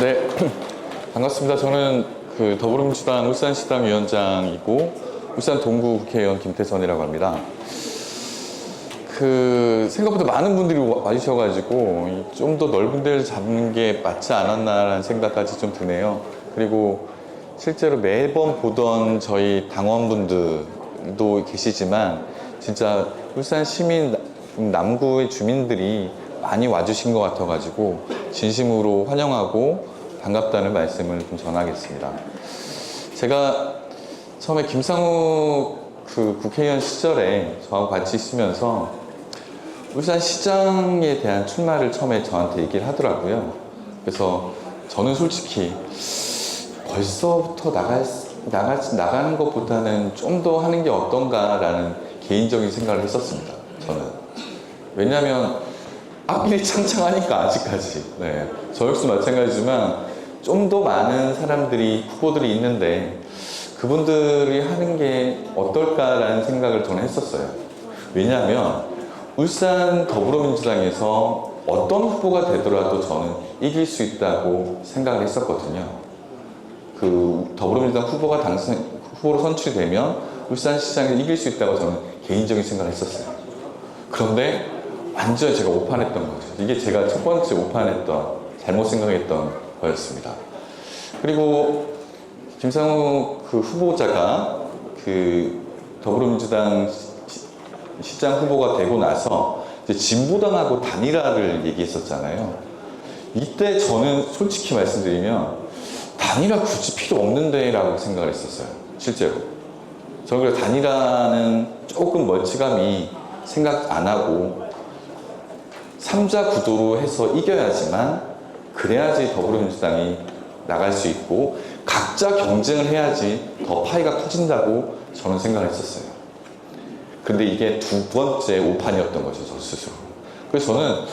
네, 반갑습니다. 저는 더불어민주당 울산시당 위원장이고 울산 동구 국회의원 김태선이라고 합니다. 생각보다 많은 분들이 와주셔가지고 좀 더 넓은 데를 잡는 게 맞지 않았나라는 생각까지 좀 드네요. 그리고 실제로 매번 보던 저희 당원분들도 계시지만 진짜 울산 시민 남구의 주민들이 많이 와주신 것 같아가지고 진심으로 환영하고 반갑다는 말씀을 좀 전하겠습니다. 제가 처음에 김상욱 국회의원 시절에 저하고 같이 있으면서 울산시장에 대한 출마를 처음에 저한테 얘기를 하더라고요. 그래서 저는 솔직히 벌써부터 나가는 것보다는 좀 더 하는 게 어떤가라는 개인적인 생각을 했었습니다. 저는. 왜냐하면 앞길이 창창하니까 아직까지. 네. 저 역시 마찬가지지만 좀 더 많은 후보들이 있는데 그분들이 하는 게 어떨까라는 생각을 저는 했었어요. 왜냐하면 울산 더불어민주당에서 어떤 후보가 되더라도 저는 이길 수 있다고 생각을 했었거든요. 더불어민주당 후보로 선출되면 울산시장에서 이길 수 있다고 저는 개인적인 생각을 했었어요. 그런데 완전 제가 오판했던 거죠. 이게 제가 첫 번째 오판했던, 잘못 생각했던 거였습니다. 그리고 김상욱 후보자가 더불어민주당 시장 후보가 되고 나서 이제 진보당하고 단일화를 얘기했었잖아요. 이때 저는 솔직히 말씀드리면 단일화 굳이 필요 없는데 라고 생각을 했었어요. 실제로. 저는 그래서 단일화는 조금 멀찌감이 생각 안 하고 3자 구도로 해서 이겨야지만 그래야지 더불어민주당이 나갈 수 있고 각자 경쟁을 해야지 더 파이가 커진다고 저는 생각을 했었어요. 근데 이게 두 번째 오판이었던 거죠, 저 스스로. 그래서 저는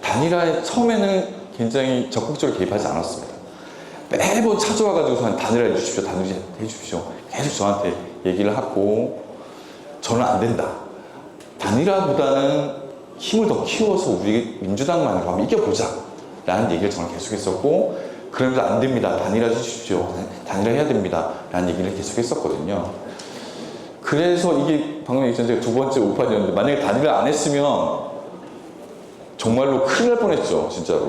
단일화에 처음에는 굉장히 적극적으로 개입하지 않았습니다. 매번 찾아와가지고 저한테 단일화 해주십시오, 단일화 해주십시오. 계속 저한테 얘기를 하고 저는 안 된다. 단일화보다는 힘을 더 키워서 우리 민주당만으로 한번 이겨보자 라는 얘기를 저는 계속했었고 그런데 안 됩니다. 단일화 해주십시오. 단일화 해야 됩니다. 라는 얘기를 계속했었거든요. 그래서 이게 방금 얘기했던 두 번째 오판이었는데 만약에 단일화 안 했으면 정말로 큰일 날 뻔했죠. 진짜로.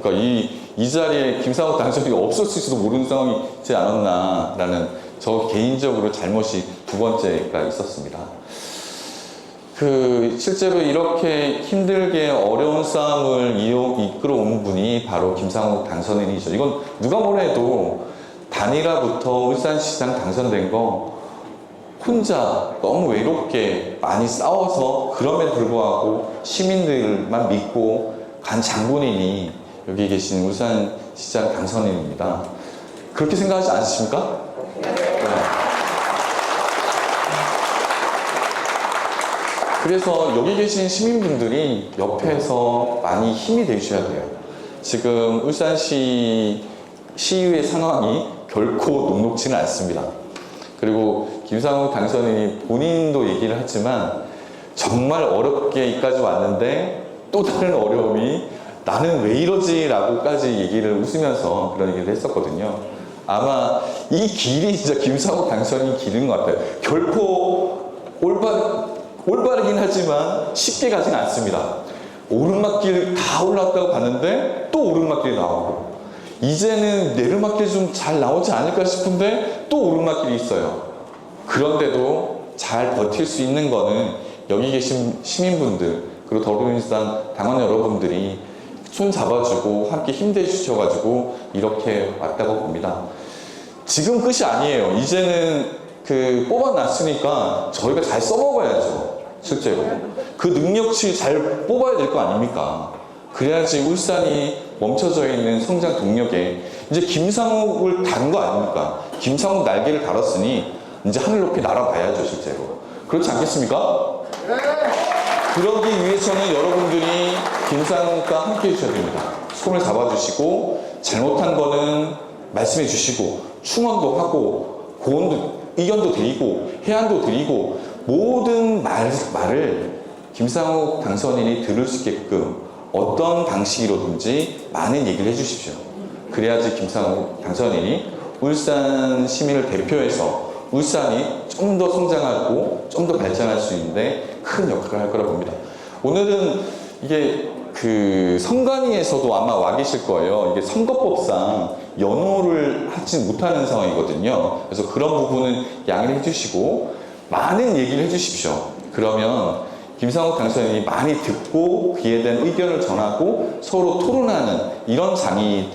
그러니까 이 자리에 김상욱 당선인이 없었을지도 모르는 상황이지 않았나라는 저 개인적으로 잘못이 두 번째가 있었습니다. 실제로 이렇게 힘들게 어려운 싸움을 이끌어온 분이 바로 김상욱 당선인이죠. 이건 누가 뭐래도 단일화부터 울산시장 당선된 거 혼자 너무 외롭게 많이 싸워서 그럼에도 불구하고 시민들만 믿고 간 장본인이 여기 계신 울산시장 당선인입니다. 그렇게 생각하지 않으십니까? 네. 그래서 여기 계신 시민분들이 옆에서 많이 힘이 되셔야 돼요. 지금 울산시 시의회 상황이 결코 녹록지는 않습니다. 그리고 김상욱 당선인이 본인도 얘기를 하지만 정말 어렵게 여기까지 왔는데 또 다른 어려움이 나는 왜 이러지? 라고까지 얘기를 웃으면서 그런 얘기를 했었거든요. 아마 이 길이 진짜 김상욱 당선인 길인 것 같아요. 결코 올바르긴 하지만 쉽게 가진 않습니다. 오르막길 다 올랐다고 봤는데 또 오르막길이 나오고 이제는 내리막길이 좀 잘 나오지 않을까 싶은데 또 오르막길이 있어요. 그런데도 잘 버틸 수 있는 거는 여기 계신 시민분들 그리고 더불어민주당 당원 여러분들이 손 잡아주고 함께 힘내주셔가지고 이렇게 왔다고 봅니다. 지금 끝이 아니에요. 이제는 뽑아놨으니까 저희가 잘 써먹어야죠. 실제로. 그 능력치 잘 뽑아야 될 거 아닙니까? 그래야지 울산이 멈춰져 있는 성장 동력에 이제 김상욱을 단 거 아닙니까? 김상욱 날개를 달았으니 이제 하늘 높이 날아봐야죠, 실제로. 그렇지 않겠습니까? 네. 그러기 위해서는 여러분들이 김상욱과 함께 해주셔야 됩니다. 손을 잡아주시고 잘못한 거는 말씀해 주시고 충원도 하고 의견도 드리고 해안도 드리고 모든 말을 김상욱 당선인이 들을 수 있게끔 어떤 방식으로든지 많은 얘기를 해주십시오. 그래야지 김상욱 당선인이 울산 시민을 대표해서 울산이 좀 더 성장하고 좀 더 발전할 수 있는데 큰 역할을 할 거라고 봅니다. 오늘은 이게 그 선관위에서도 아마 와 계실 거예요. 이게 선거법상 연호를 하지 못하는 상황이거든요. 그래서 그런 부분은 양해를 해주시고 많은 얘기를 해주십시오. 그러면 김상욱 당선인이 많이 듣고 그에 대한 의견을 전하고 서로 토론하는 이런 장이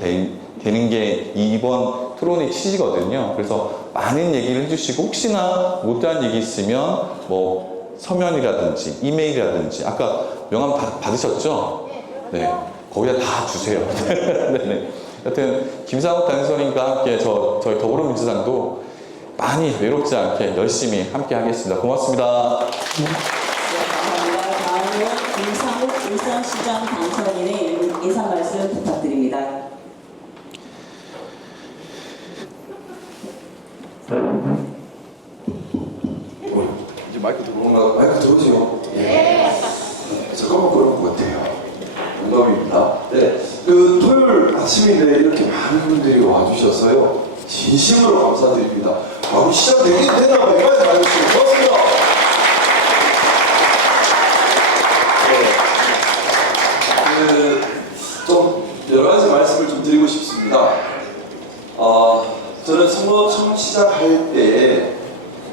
되는 게 이번 토론의 취지거든요. 그래서 많은 얘기를 해주시고 혹시나 못다한 얘기 있으면 뭐 서면이라든지 이메일이라든지 아까 명함 받으셨죠? 네, 거기다 다 주세요. 네. 하여튼 김상욱 당선인과 함께 저희 더불어민주당도 많이 외롭지 않게 열심히 함께 하겠습니다. 고맙습니다. 네, 감사합니다. 다음은 김상욱 울산시장 당선인의 인사 말씀 부탁드립니다. 이제 마이크 들어오나? 마이크 들어오죠? 네. 잠깐만 그런 것 같아요. 농담입니다. 네. 그 토요일 아침인데 이렇게 많은 분들이 와주셔서요. 진심으로 감사드립니다. 바로 시작되긴 되나 봐요. 이까지 와주시면 고맙습니다. 네. 좀 여러 가지 말씀을 좀 드리고 싶습니다. 저는 선거 처음 시작할 때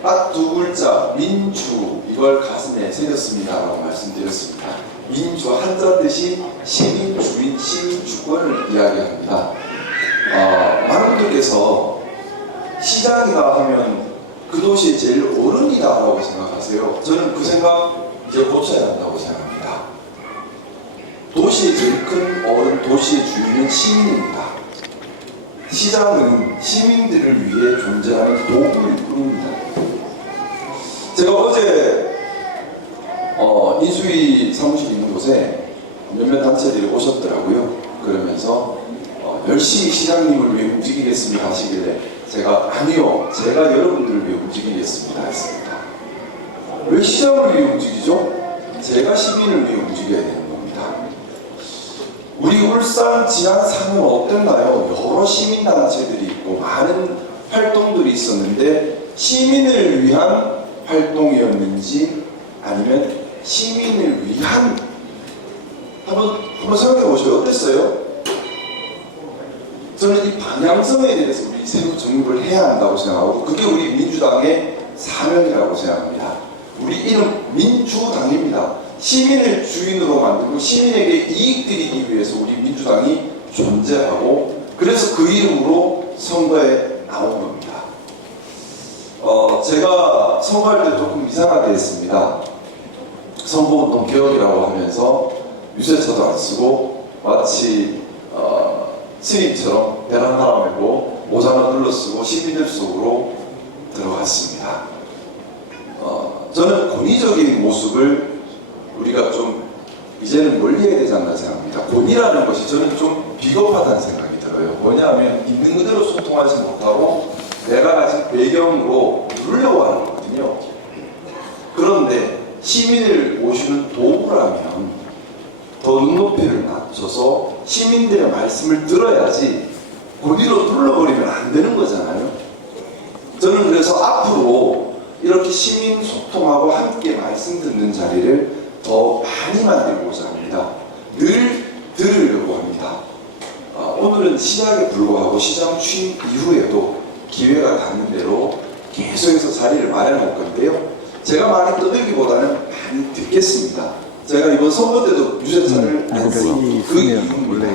딱 두 글자 민주 이걸 가슴에 새겼습니다라고 말씀드렸습니다. 민주 한자 뜻이 시민주의, 시민주권을 이야기합니다. 많은 분들께서 시장이다 하면 그 도시의 제일 어른이다라고 생각하세요. 저는 그 생각 이제 고쳐야 한다고 생각합니다. 도시의 제일 큰 어른, 도시의 주인은 시민입니다. 시장은 시민들을 위해 존재하는 도구일 뿐입니다. 제가 어제 인수위 사무실 있는 곳에 몇몇 단체들이 오셨더라고요. 그러면서 열심히 시장님을 위해 움직이겠습니다 하시길래 제가 아니요, 제가 여러분들을 위해 움직이겠습니다 했습니다. 왜 시장을 위해 움직이죠? 제가 시민을 위해 움직여야 되는 겁니다. 우리 울산 지난 3년 어땠나요? 여러 시민단체들이 있고 많은 활동들이 있었는데 시민을 위한 활동이었는지 아니면 시민을 위한 한번 생각해 보셔요. 어땠어요? 저는 이 방향성에 대해서 우리 새로 정립을 해야 한다고 생각하고 그게 우리 민주당의 사명이라고 생각합니다. 우리 이름 민주당입니다. 시민을 주인으로 만들고 시민에게 이익 드리기 위해서 우리 민주당이 존재하고 그래서 그 이름으로 선거에 나온 겁니다. 제가 선거할 때 조금 이상하게 했습니다. 선거운동 개혁이라고 하면서 유세차도 안 쓰고 마치 스님처럼 배낭하나 메고 모자나 눌러쓰고 시민들 속으로 들어갔습니다. 저는 권위적인 모습을 우리가 좀 이제는 멀리해야 되지 않나 생각합니다. 권위라는 것이 저는 좀 비겁하다는 생각이 들어요. 뭐냐면 있는 그대로 소통하지 못하고 내가 가진 배경으로 누르려고 하는 거거든요. 그런데 시민을 모시는 도구라면 더 눈높이를 낮춰서 시민들의 말씀을 들어야지 고리로 눌러버리면 안 되는 거잖아요. 저는 그래서 앞으로 이렇게 시민 소통하고 함께 말씀 듣는 자리를 더 많이 만들고자 합니다. 늘 들으려고 합니다. 오늘은 시작에 불과하고 시장 취임 이후에도 기회가 닿는 대로 계속해서 자리를 마련할 건데요. 제가 많이 떠들기보다는 많이 듣겠습니다. 제가 이번 선거 때도 유세차를 안 쓰고 그 이유입니다.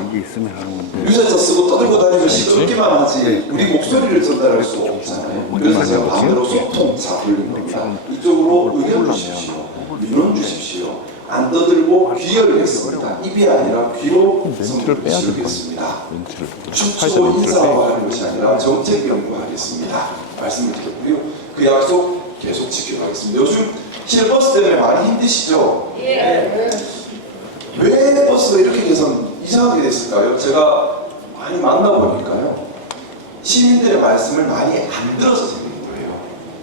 유세차 쓰고 떠들고 다니면 시끄럽기만 하지 우리 목소리를 전달할 수 없잖아요. 그래서 제가 마음대로 소통차 돌린 겁니다. 이쪽으로 의견 주십시오. 민원 주십시오. 안 떠들고 귀 열겠습니다. 입이 아니라 귀로 선거를 치르겠습니다. 춤추고 인사하는 것이 아니라 정책 연구하겠습니다. 말씀을 드렸고요. 그 약속 계속 지켜가겠습니다. 요즘 실버스 때문에 많이 힘드시죠? 예. 왜 버스가 이렇게 개선 이상하게 됐을까요? 제가 많이 만나보니까요. 시민들의 말씀을 많이 안 들어서 생긴 거예요.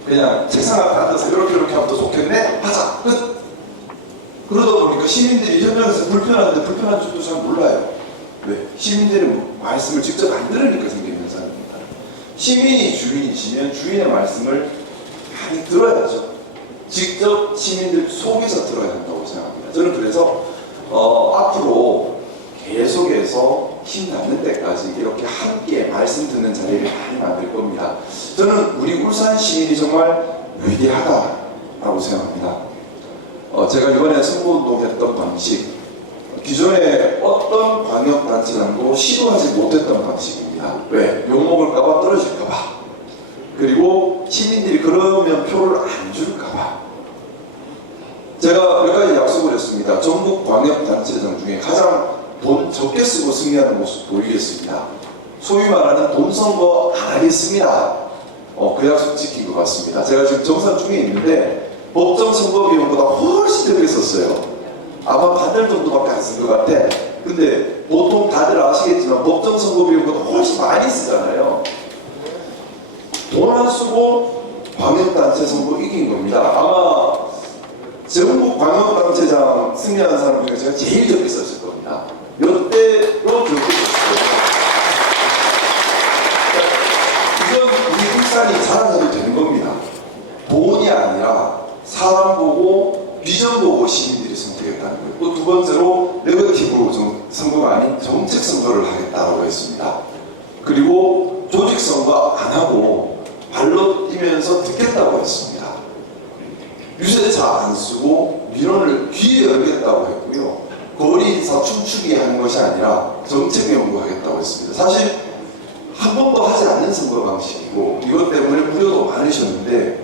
그냥 책상 앞에 앉아서 이렇게 하면 더 좋겠네? 하자! 끝! 그러다 보니까 시민들이 현장에서 불편한데 불편한 줄도 잘 몰라요. 왜? 시민들의 말씀을 직접 안 들으니까 생기는 현상입니다. 시민이 주인이시면 주인의 말씀을 많이 들어야죠. 직접 시민들 속에서 들어야 한다고 생각합니다. 저는 그래서 앞으로 계속해서 힘닿는 때까지 이렇게 함께 말씀 듣는 자리를 많이 만들 겁니다. 저는 우리 울산 시민이 정말 위대하다라고 생각합니다. 제가 이번에 선거운동 했던 방식, 기존에 어떤 광역단체장도 시도하지 못했던 방식입니다. 왜? 욕먹을까봐 떨어질까봐. 그리고 시민들이 그러면 표를 안 줄까봐. 제가 몇 가지 약속을 했습니다. 전국 광역단체장 중에 가장 돈 적게 쓰고 승리하는 모습 보이겠습니다. 소위 말하는 돈 선거 안 하겠습니다. 그 약속 지킨 것 같습니다. 제가 지금 정산 중에 있는데 법정 선거 비용보다 훨씬 적게 썼어요. 아마 반절 정도밖에 안 쓴 것 같아. 근데 보통 다들 아시겠지만 법정 선거 비용보다 훨씬 많이 쓰잖아요. 돈 안 쓰고 광역단체 선거 이긴 겁니다. 아마 전국 광역단체장 승리하는 사람 중에 제가 제일 적게 썼을 겁니다. 몇 대로 적게 썼어요. 이건 우리 울산이 자랑해도 되는 겁니다. 돈이 아니라 사람 보고 비전 보고 시민들이 선택했다는 거예요. 또 두 번째로 네거티브로 선거가 아닌 정책 선거를 하겠다고 했습니다. 그리고 조직 선거 안 하고 발로 뛰면서 듣겠다고 했습니다. 유세차 안 쓰고 민원을 귀에 열겠다고 했고요. 거리인사 춤추기 하는 것이 아니라 정책 연구하겠다고 했습니다. 사실 한 번도 하지 않는 선거 방식이고 이것 때문에 우려도 많으셨는데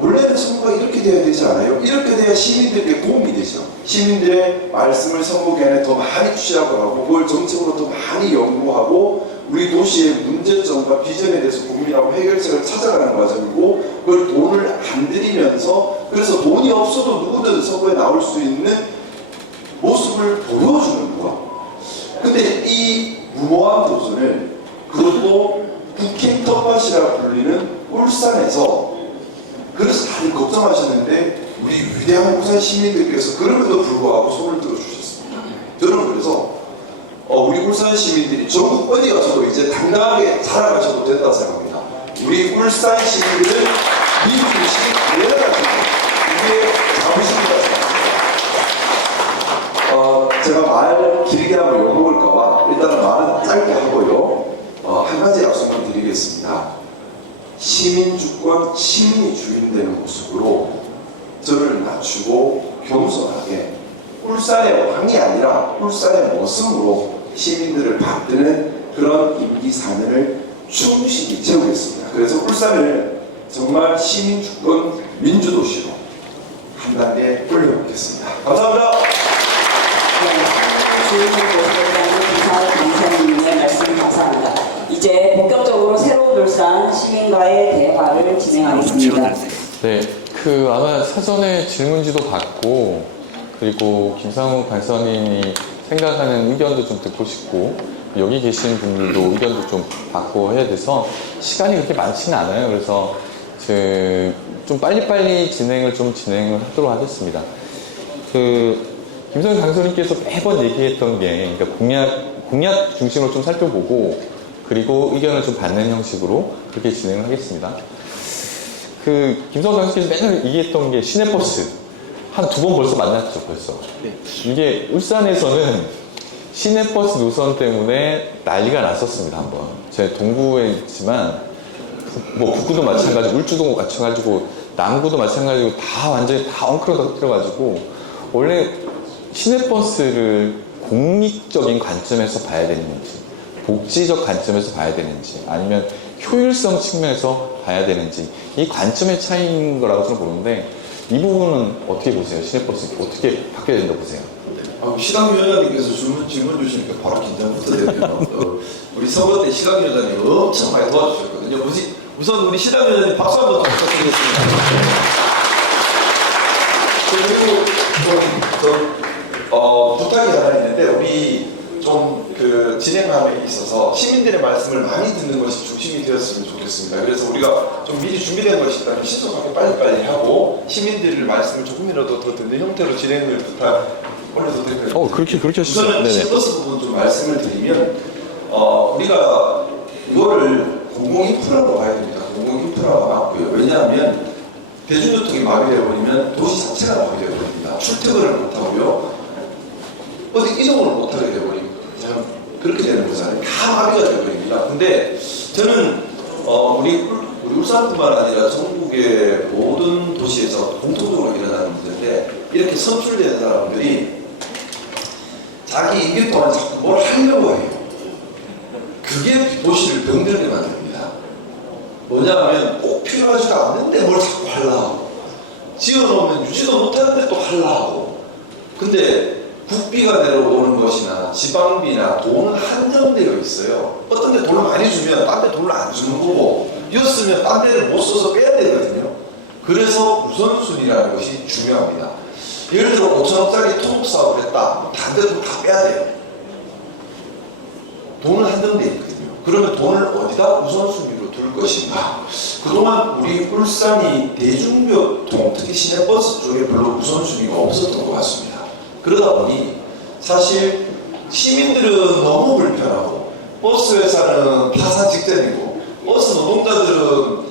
원래는 선거가 이렇게 돼야 되지 않아요? 이렇게 돼야 시민들에게 도움이 되죠. 시민들의 말씀을 선거 기간에 더 많이 취하고 하고 그걸 정책으로 더 많이 연구하고 우리 도시의 문제점과 비전에 대해서 고민하고 해결책을 찾아가는 과정이고 그걸 돈을 안 들이면서 그래서 돈이 없어도 누구든 선거에 나올 수 있는 모습을 보여주는 것. 근데 이 무모한 도전을 그것도 북핵 텃밭이라 불리는 울산에서 그래서 다들 걱정하셨는데 우리 위대한 울산 시민들께서 그럼에도 불구하고 손을 들어주셨습니다. 저는 그래서 우리 울산 시민들이 전국 어디 가서도 이제 당당하게 살아가셔도 된다 생각합니다. 우리 울산 시민들은 민주의식이 강렬하다. 이게 자부심이다 생각합니다. 제가 말 길게 하면 욕먹을까봐 일단은 말은 짧게 하고요. 한 가지 약속만 드리겠습니다. 시민 주권, 시민이 주인 되는 모습으로 저를 낮추고 겸손하게 울산의 왕이 아니라 울산의 모습으로 시민들을 받드는 그런 임기 사면을 충실히 채우겠습니다. 그래서 울산을 정말 시민 주권 민주도시로 한 단계 올려놓겠습니다. 감사합니다. 김사장님의 말씀 감사합니다. 이제 본격적으로 새로운 울산 시민과의 대화를 진행하겠습니다. 네, 아마 사전에 질문지도 받고 그리고 김상욱 간사님이 생각하는 의견도 좀 듣고 싶고 여기 계신 분들도 의견도 좀 받고 해야 돼서 시간이 그렇게 많지는 않아요. 그래서 좀 빨리빨리 진행을 하도록 하겠습니다. 김상욱 강사님께서 매번 얘기했던 게 그러니까 공약 중심으로 좀 살펴보고 그리고 의견을 좀 받는 형식으로 그렇게 진행을 하겠습니다. 김성수 강사님께서 맨날 얘기했던 게 시내버스 한 2번 벌써 만났죠, 벌써. 네. 이게 울산에서는 시내버스 노선 때문에 난리가 났었습니다, 한번. 제 동구에 있지만 북구도 마찬가지고 울주도 마찬가지고 남구도 마찬가지고 다 완전히 다 엉클어져가지고 원래 시내버스를 공익적인 관점에서 봐야 되는지 복지적 관점에서 봐야 되는지 아니면 효율성 측면에서 봐야 되는지 이 관점의 차이인 거라고 저는 보는데 이 부분은 어떻게 보세요? 시내버스 어떻게 바뀌어야 된다고 보세요? 시당위원장님께서 질문 주시니까 바로 긴장부터 되네요. 우리 선거 때 시당위원장님 엄청 많이 도와주셨거든요. 우선 우리 시당위원장님 박수 한번 부탁드리겠습니다. 그리고 부탁이 하나 있는데 우리 좀 진행함에 있어서 시민들의 말씀을 많이 듣는 것이 중심이 되었으면 좋겠습니다. 그래서 우리가 좀 미리 준비된 것이 있다면 신속하게 빨리빨리 하고 시민들의 말씀을 조금이라도 더 듣는 형태로 진행을 올려도 될까요? 있거든요. 그렇게 하시죠. 우선은 네네. 시내버스 부분 좀 말씀을 드리면 우리가 이거를 공공인프라로 봐야 됩니다. 공공인프라가 맞고요. 왜냐하면 대중교통이 마비되어 버리면 도시 자체가 마비되어 버립니다. 출퇴근을 못하고요. 어디 이동을 못하게 되어버립니다. 그렇게 되는 거잖아요. 다 마비가 되어버립니다. 근데 저는 우리 울산뿐만 아니라 전국의 모든 도시에서 공통적으로 일어나는 문제인데, 이렇게 선출된 사람들이 자기 임기 동안 자꾸 뭘 하려고 해요. 그게 도시를 병들게 만듭니다. 뭐냐면 꼭 필요하지가 않는데 뭘 자꾸 하려고, 지어놓으면 유지도 못하는데 또 하려고. 근데 국비가 내려오는 것이나 지방비나 돈은 한정되어 있어요. 어떤 데 돈을 많이 주면 딴 데 돈을 안 주는 거고, 였으면 딴 데를 못 써서 빼야 되거든요. 그래서 우선순위라는 것이 중요합니다. 예를 들어 5천원짜리 토목사업을 했다. 다른 데도 다 빼야 돼요. 돈은 한정되어 있거든요. 그러면 돈을 어디다 우선순위로 둘 것인가? 그동안 우리 울산이 대중교통, 특히 시내버스 쪽에 별로 우선순위가 없었던 것 같습니다. 그러다 보니 사실 시민들은 너무 불편하고, 버스 회사는 파산 직전이고, 버스 노동자들은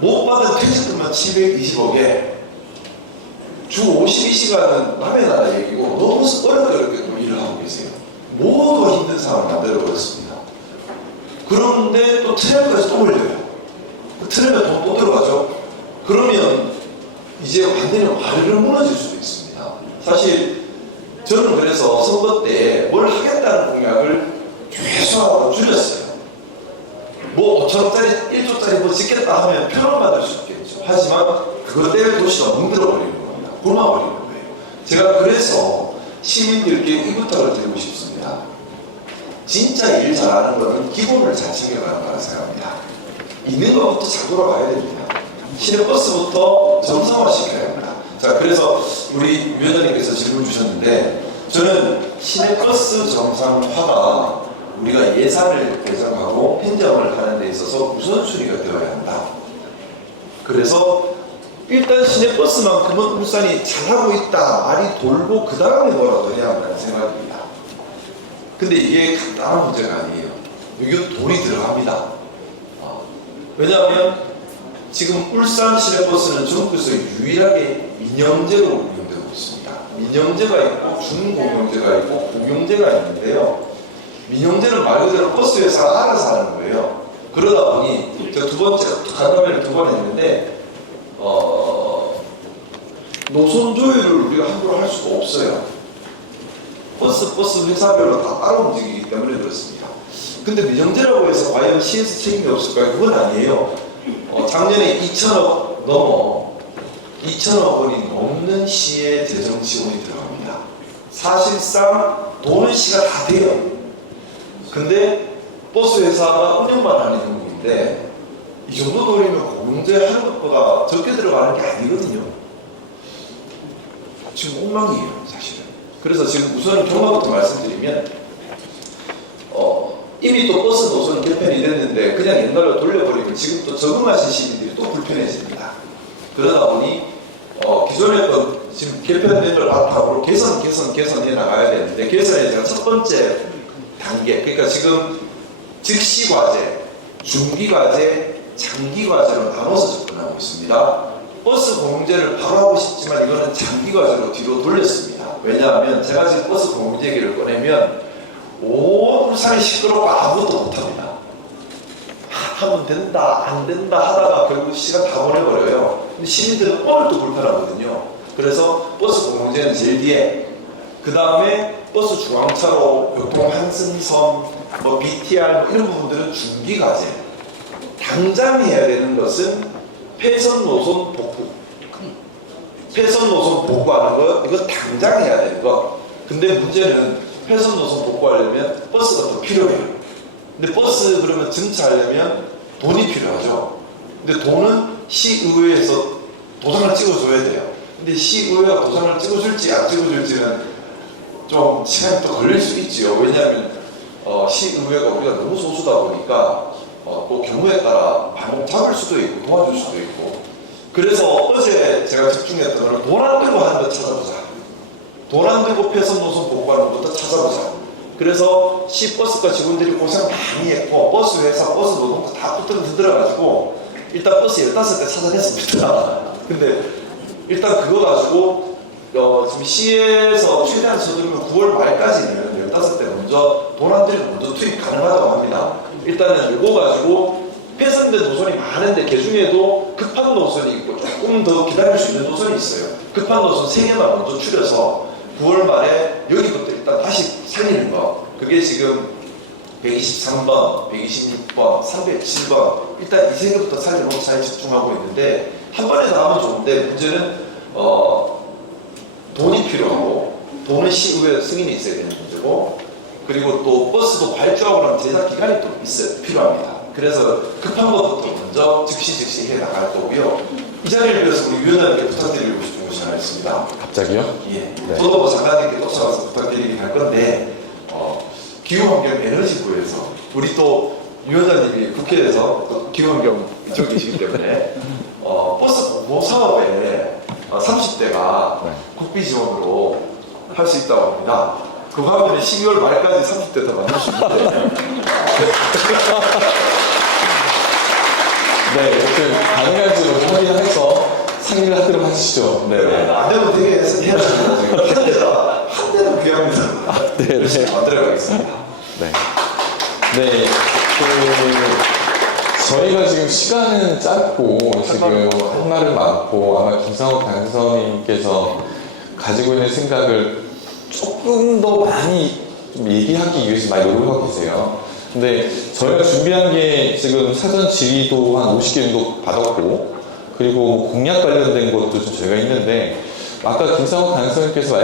못 받은 퇴직금만 720억에 주 52시간은 남의 나라 얘기고 너무 어렵게 또 일을 하고 계세요. 모두 힘든 상황을 만들어버렸습니다. 그런데 또 트램까지 또 올려요. 그 트램에 돈 또 들어가죠. 그러면 이제 완전히 와르르 무너질 수도 있습니다. 사실 저는 그래서 선거 때 뭘 하겠다는 공약을 최소화하고 줄였어요. 뭐 5천원짜리 1조짜리 뭐 짓겠다 하면 표를 받을 수 있겠죠. 하지만 그것 때문에 도시가 뭉들어버리는 겁니다. 굶어버리는 거예요. 제가 그래서 시민들께 이 부탁을 드리고 싶습니다. 진짜 일 잘하는 거는 기본을 잘 챙겨가는 거라 생각합니다. 있는 것부터 잘 돌아가야 됩니다. 시내버스부터 정상화시켜야 합니다. 자, 그래서 우리 위원장님께서 질문 주셨는데, 저는 시내버스 정상화가 우리가 예산을 배정하고 행정을 하는 데 있어서 우선순위가 되어야 한다. 그래서 일단 시내버스만큼은 울산이 잘하고 있다 말이 돌고 그 다음에 뭐라도 해야 한다는 생각입니다. 근데 이게 간단한 문제가 아니에요. 이게 돈이 들어갑니다. 왜냐하면 지금 울산 시내버스는 전국에서 유일하게 민영제로 운영되고 있습니다. 민영제가 있고 준공영제가 있고 공영제가 있는데요. 민영제는 말 그대로 버스 회사가 알아서 하는 거예요. 그러다 보니 제가 두 번째 간담회를 2번 했는데 노선 조율을 우리가 함부로 할 수가 없어요. 버스 회사별로 다 따로 움직이기 때문에 그렇습니다. 근데 민영제라고 해서 과연 시에서 책임이 없을까요? 그건 아니에요. 작년에 2천억 넘어 2천억 원이 넘는 시의 재정 지원이 들어갑니다. 사실상 도는 시가 다 돼요. 근데 버스 회사가 운영만 하는 경우인데 이 정도 돈이면 공영제 하는 것보다 적게 들어가는 게 아니거든요. 지금 엉망이에요, 사실은. 그래서 지금 우선 경과부터 말씀드리면 이미 또 버스 노선 개편이 됐는데 그냥 옛날로 돌려버리면 지금 또 적응하신 시민들이 또 불편해집니다. 그러다 보니 기존의 지금 개편된 걸 바탕으로 개선해 나가야 되는데, 개선에 제가 첫 번째 단계, 그러니까 지금 즉시 과제, 중기 과제, 장기 과제로 나눠서 접근하고 있습니다. 버스 공영제를 바로 하고 싶지만 이거는 장기 과제로 뒤로 돌렸습니다. 왜냐하면 제가 지금 버스 공영제 얘기를 꺼내면 온 울산이 시끄럽고 아무것도 못합니다. 하면 된다 안 된다 하다가 결국 시간 다 보내버려요. 근데 시민들은 오늘 또 불편하거든요. 그래서 버스 공영제는 제일 뒤에, 그 다음에 버스 중앙차로, 교통 환승선, 뭐 BTR 이런 부분들은 중기 과제. 당장 해야 되는 것은 폐선 노선 복구. 폐선 노선 복구하는 거, 이거 당장 해야 되는 거. 근데 문제는 폐선 노선 복구하려면 버스가 더 필요해요. 근데 버스 그러면 증차하려면 돈이 필요하죠. 근데 돈은 시의회에서 도장을 찍어줘야 돼요. 근데 시의회가 도장을 찍어줄지 안 찍어줄지는 좀 시간이 또 걸릴 수 있지요. 왜냐하면 시의회가 우리가 너무 소수다 보니까 또 경우에 따라 발목 잡을 수도 있고 도와줄 수도 있고. 그래서 어제 제가 집중했던 건 돈 안 들고 하는 거 찾아보자. 돈 안 들고 폐선 노선 복구하는 것부터 찾아보자. 그래서 시버스과 직원들이 고생 많이 했고 버스 회사, 버스 노동부 다 붙들어 들어가지고 일단 버스 15대 찾아냈습니다. 근데 일단 그거 가지고 지금 시에서 최대한 서두르면 9월 말까지는 15대 먼저 돈 안 들이고 먼저 투입 가능하다고 합니다. 일단은 이거 가지고 폐선된 노선이 많은데 그 중에도 급한 노선이 있고 조금 더 기다릴 수 있는 노선이 있어요. 급한 노선 3개만 먼저 추려서 9월 말에 여기부터 일단 다시 살리는 거. 그게 지금 123번, 126번, 307번 일단 이 3개부터 살리는 사에 집중하고 있는데 한 번에 다 하면 좋은데 문제는 돈이 필요하고 돈은 시의회 승인이 있어야 되는 문제고 그리고 또 버스도 발주하고 나면 제작 기간이 또 있어요. 필요합니다. 그래서 급한 것부터 먼저 즉시 해 나갈 거고요. 이 자리를 위해서 우리 위원장님께 부탁드리고 싶은 것이 하나 있습니다. 갑자기요? 예. 네. 저도 뭐 장관님께 쫓아가서 부탁드리긴 할 건데 기후환경 에너지부에서 우리 또 위원장님이 국회에서 또 기후환경 이쪽이시기 때문에 버스 공모 사업에 30대가 네. 국비 지원으로 할 수 있다고 합니다. 그거 하면 12월 말까지 30대 더 만들 수 있는데 네, 어쨌든 가능한지로 협의해서 상의를 하도록 하시죠. 네. 안 되면 되게 해야 됩니다. 한 대는 귀합니다. 네. 만들어가겠습니다. 네. 네. 저희가 지금 시간은 짧고 지금 할 말은 많고 아마 김상욱 당선인께서 가지고 있는 생각을 조금 더 많이 좀 얘기하기 위해서 많이 노력하고 계세요. 근데 저희가 준비한 게 지금 사전 질의도 한 50개 정도 받았고 그리고 뭐 공약 관련된 것도 좀 저희가 있는데 아까 김상욱 당선인께서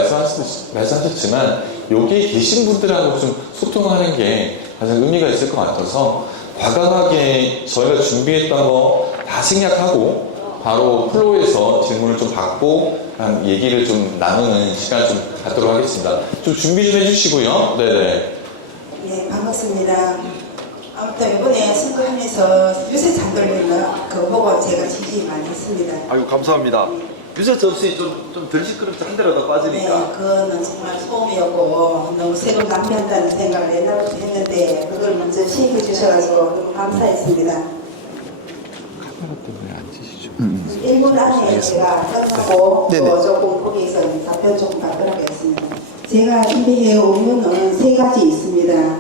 말씀하셨지만 여기에 계신 분들하고 좀 소통하는 게 가장 의미가 있을 것 같아서 과감하게 저희가 준비했던 거 다 생략하고 바로 플로에서 질문을 좀 받고 한 얘기를 좀 나누는 시간 좀 갖도록 하겠습니다. 좀 준비 좀 해주시고요. 네네. 네, 반갑습니다. 아무튼 이번에 선거하면서 유세 잔돌리는 그거 보고 제가 지지 많이 했습니다. 아이고 감사합니다. 유세 접시 좀 덜 시끄럽지 한 대라도 네, 빠지니까. 그거는 정말 소음이었고 너무 세금 낭비한다는 생각을 옛날부터 했는데 그걸 먼저 시행해 주셔가지고 너무 감사했습니다. 1분 안에 제가 끝나고 또 조금 거기에서 답변 조금 받도록 하겠습니다. 제가 준비해 온 거는 3가지 있습니다.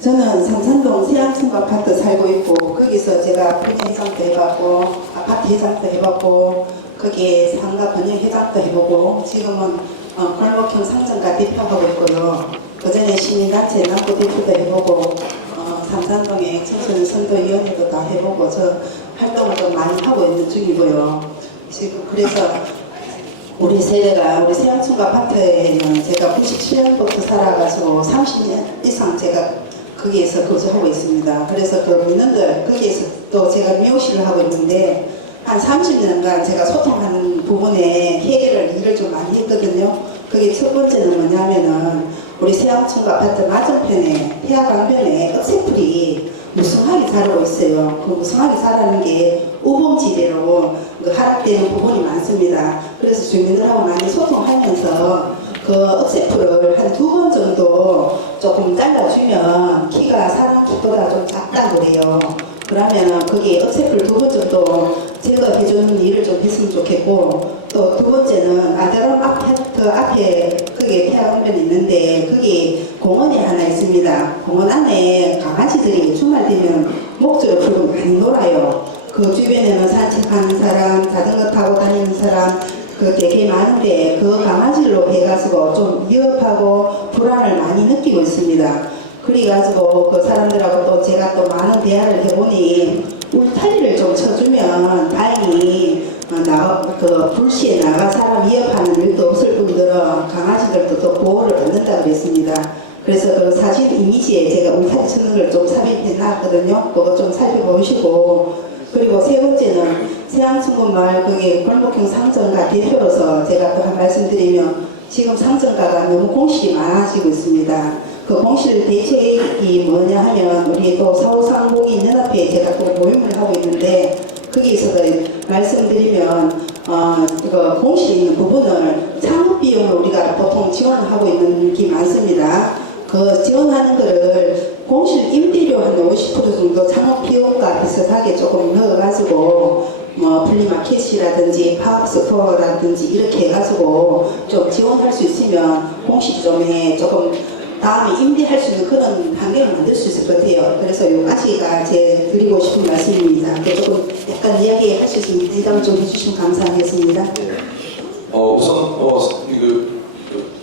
저는 삼산동 세양충 아파트 살고 있고 거기서 제가 부회장도 해봤고 아파트 회장도 해봤고 거기에 상가 번영 회장도 해보고 지금은 골목형 상점가 대표하고 있고요. 그전에 시민단체 남부 대표도 해보고 삼산동에 청소년 선도위원회도 다 해보고 저 활동을 좀 많이 하고 있는 중이고요. 지금 그래서 우리 세대가 우리 세양충 아파트에는 제가 97년부터 살아가지고 30년 이상 제가 거기에서 거주하고 있습니다. 그래서 그 민원들 거기에서 또 제가 미용실을 하고 있는데 한 30년간 제가 소통하는 부분에 일을 좀 많이 했거든요. 그게 첫 번째는 뭐냐면은 우리 세양충 아파트 맞은편에 태화강변에 억새풀이 무성하게 자라고 있어요. 그 무성하게 자라는 게 우범지대로 하락되는 부분이 많습니다. 그래서 주민들하고 많이 소통하면서 그 억새풀을 한 2번 정도 조금 잘라주면 키가 사람 키보다 좀 작다고 그래요. 그러면은 거기 억새풀 2번 정도 제거해주는 일을 좀 했으면 좋겠고 또 2번째는 아드람 앞에 거기에 태양변이 있는데 거기 공원이 하나 있습니다. 공원 안에 강아지들이 주말 되면 목줄을 풀고 많이 놀아요. 그 주변에는 산책하는 사람, 자전거 타고 다니는 사람 그 되게 많은데 그 강아지로 해가지고 좀 위협하고 불안을 많이 느끼고 있습니다. 그래가지고 그 사람들하고 또 제가 또 많은 대화를 해보니 울타리를 좀 쳐주면 다행히 그 불시에 나가 사람 위협하는 일도 없을 뿐더러 강아지들도 또 보호를 받는다 그랬습니다. 그래서 그 사진 이미지에 제가 울타리 쳐는 걸 좀 삽입해 놨거든요. 그거 좀 살펴보시고 그리고 세 번째는 세양충군마을 거기 골목형 상점가 대표로서 제가 또 한 말씀 드리면 지금 상점가가 너무 공실이 많아지고 있습니다. 그 공실 대책이 뭐냐 하면 우리 또 사후상공인연합회에 제가 또 모임을 하고 있는데 거기에서도 말씀드리면 그 공실에 있는 부분을 창업 비용을 우리가 보통 지원을 하고 있는 게 많습니다. 그 지원하는 거를 공실 임대료 한 50% 정도 창업 비용과 비슷하게 조금 넣어가지고 뭐 플리마켓이라든지 팝업 스토어라든지 이렇게 해가지고 좀 지원할 수 있으면 공실이 조금 다음에 임대할 수 있는 그런 환경을 만들 수 있을 것 같아요. 그래서 요 가지가 제 드리고 싶은 말씀입니다. 조금 약간 이야기할 수 있으면 대답 좀 해주시면 감사하겠습니다. 우선 이거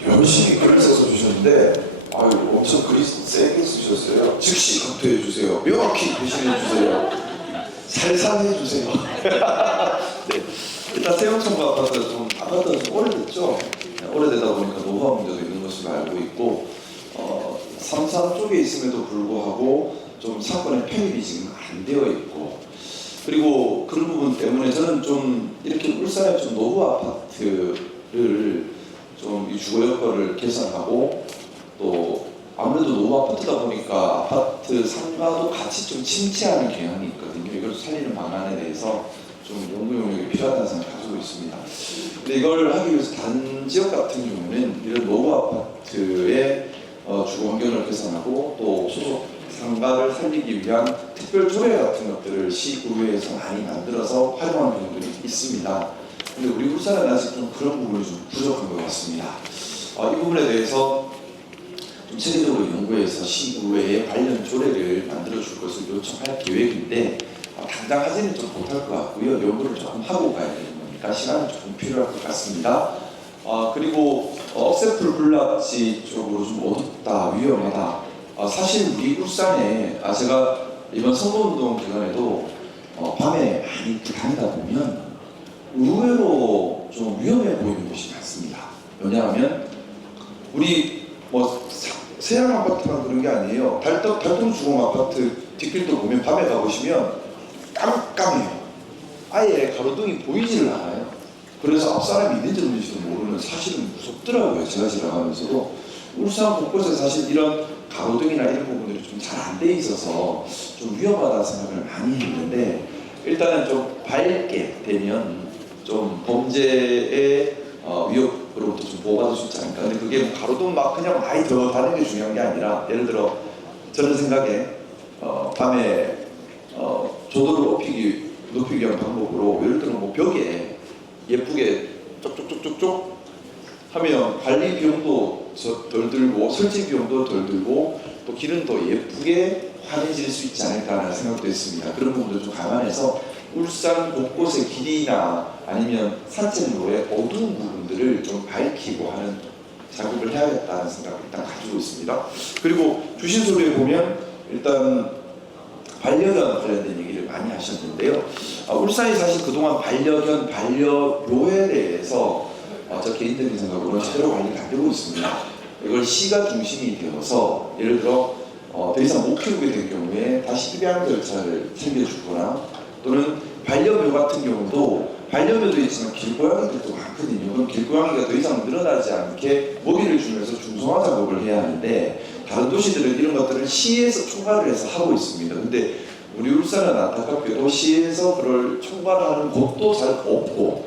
열심히 글을 써서 주셨는데 아유 엄청 글이 세게 쓰셨어요. 즉시 검토해 주세요. 명확히 배신해 주세요. 살살해 주세요. 네. 일단 세운청구 아파트가 좀 오래됐죠. 오래되다 보니까 노후화 문제도 있는 것으로 알고 있고 삼산 쪽에 있음에도 불구하고 좀 사건의 편입이 지금 안 되어 있고 그리고 그런 부분 때문에 저는 좀 이렇게 울산의 좀 노후 아파트를 좀 이 주거 여건을 개선하고 또 아무래도 노후 아파트다 보니까 아파트 상가도 같이 좀 침체하는 경향이 있거든요. 이걸 살리는 방안에 대해서 좀 연구 용역이 필요하다는 생각을 가지고 있습니다. 근데 이걸 하기 위해서 다른 지역 같은 경우는 이런 노후 아파트의 주거 환경을 개선하고 또 소속 상가를 살리기 위한 특별 조례 같은 것들을 시구에서 많이 만들어서 활용하는 경우들이 있습니다. 근데 우리 울산은 아직 좀 그런 부분이 좀 부족한 것 같습니다. 이 부분에 대해서 좀 체계적으로 연구해서 시구에 관련 조례를 만들어 줄 것을 요청할 계획인데 당장 하지는 좀 못할 것 같고요. 연구를 조금 하고 가야 되는 거니까 시간이 조금 필요할 것 같습니다. 그리고 억새풀 군락지 쪽으로 좀 어둡다, 위험하다. 사실 우리 울산에 제가 이번 선거운동 기간에도 밤에 많이 다니다 보면 의외로 좀 위험해 보이는 곳이 많습니다. 왜냐하면 우리 세양 아파트만 그런 게 아니에요. 달동 주공 아파트 뒷길도 보면 밤에 가보시면 깜깜해요. 아예 가로등이 보이지를 않아요. 그래서 앞사람이 있는지 없는지도 모르는 사실은 무섭더라고요. 제가 지나가면서도 울산 곳곳에 사실 이런 가로등이나 이런 부분들이 좀 잘 안 돼 있어서 좀 위험하다는 생각을 많이 했는데 일단은 좀 밝게 되면 좀 범죄의 위협으로부터 좀 보호받을 수 있지 않을까. 근데 그게 가로등 막 그냥 많이 더 다는 게 중요한 게 아니라 예를 들어 저는 생각에 밤에 조도를 높이기 위한 방법으로 예를 들어 뭐 벽에 예쁘게 쪽쪽쪽쪽쪽 하면 관리 비용도 덜 들고 설치 비용도 덜 들고 또 길은 더 예쁘게 환해질 수 있지 않을까라는 생각도 했습니다. 그런 부분도 좀 감안해서 울산 곳곳의 길이나 아니면 산책로의 어두운 부분들을 좀 밝히고 하는 작업을 해야겠다는 생각을 일단 가지고 있습니다. 그리고 주신 소리에 보면 일단 반려견 관련된 얘기를 많이 하셨는데요. 울산이 사실 그동안 반려견, 반려묘에 대해서 저 개인적인 생각으로는 제대로 관리가 안 되고 있습니다. 이걸 시가 중심이 되어서 예를 들어 더 이상 못 키우게 될 경우에 다시 입양 절차를 챙겨주거나 또는 반려묘 같은 경우도 반려묘도 있지만 길고양이들도 많거든요. 그럼 길고양이가 더 이상 늘어나지 않게 먹이를 주면서 중성화 작업을 해야 하는데 다른 도시들은 이런 것들을 시에서 총괄을 해서 하고 있습니다. 근데 우리 울산은 안타깝게도 시에서 그걸 총괄하는 곳도 잘 없고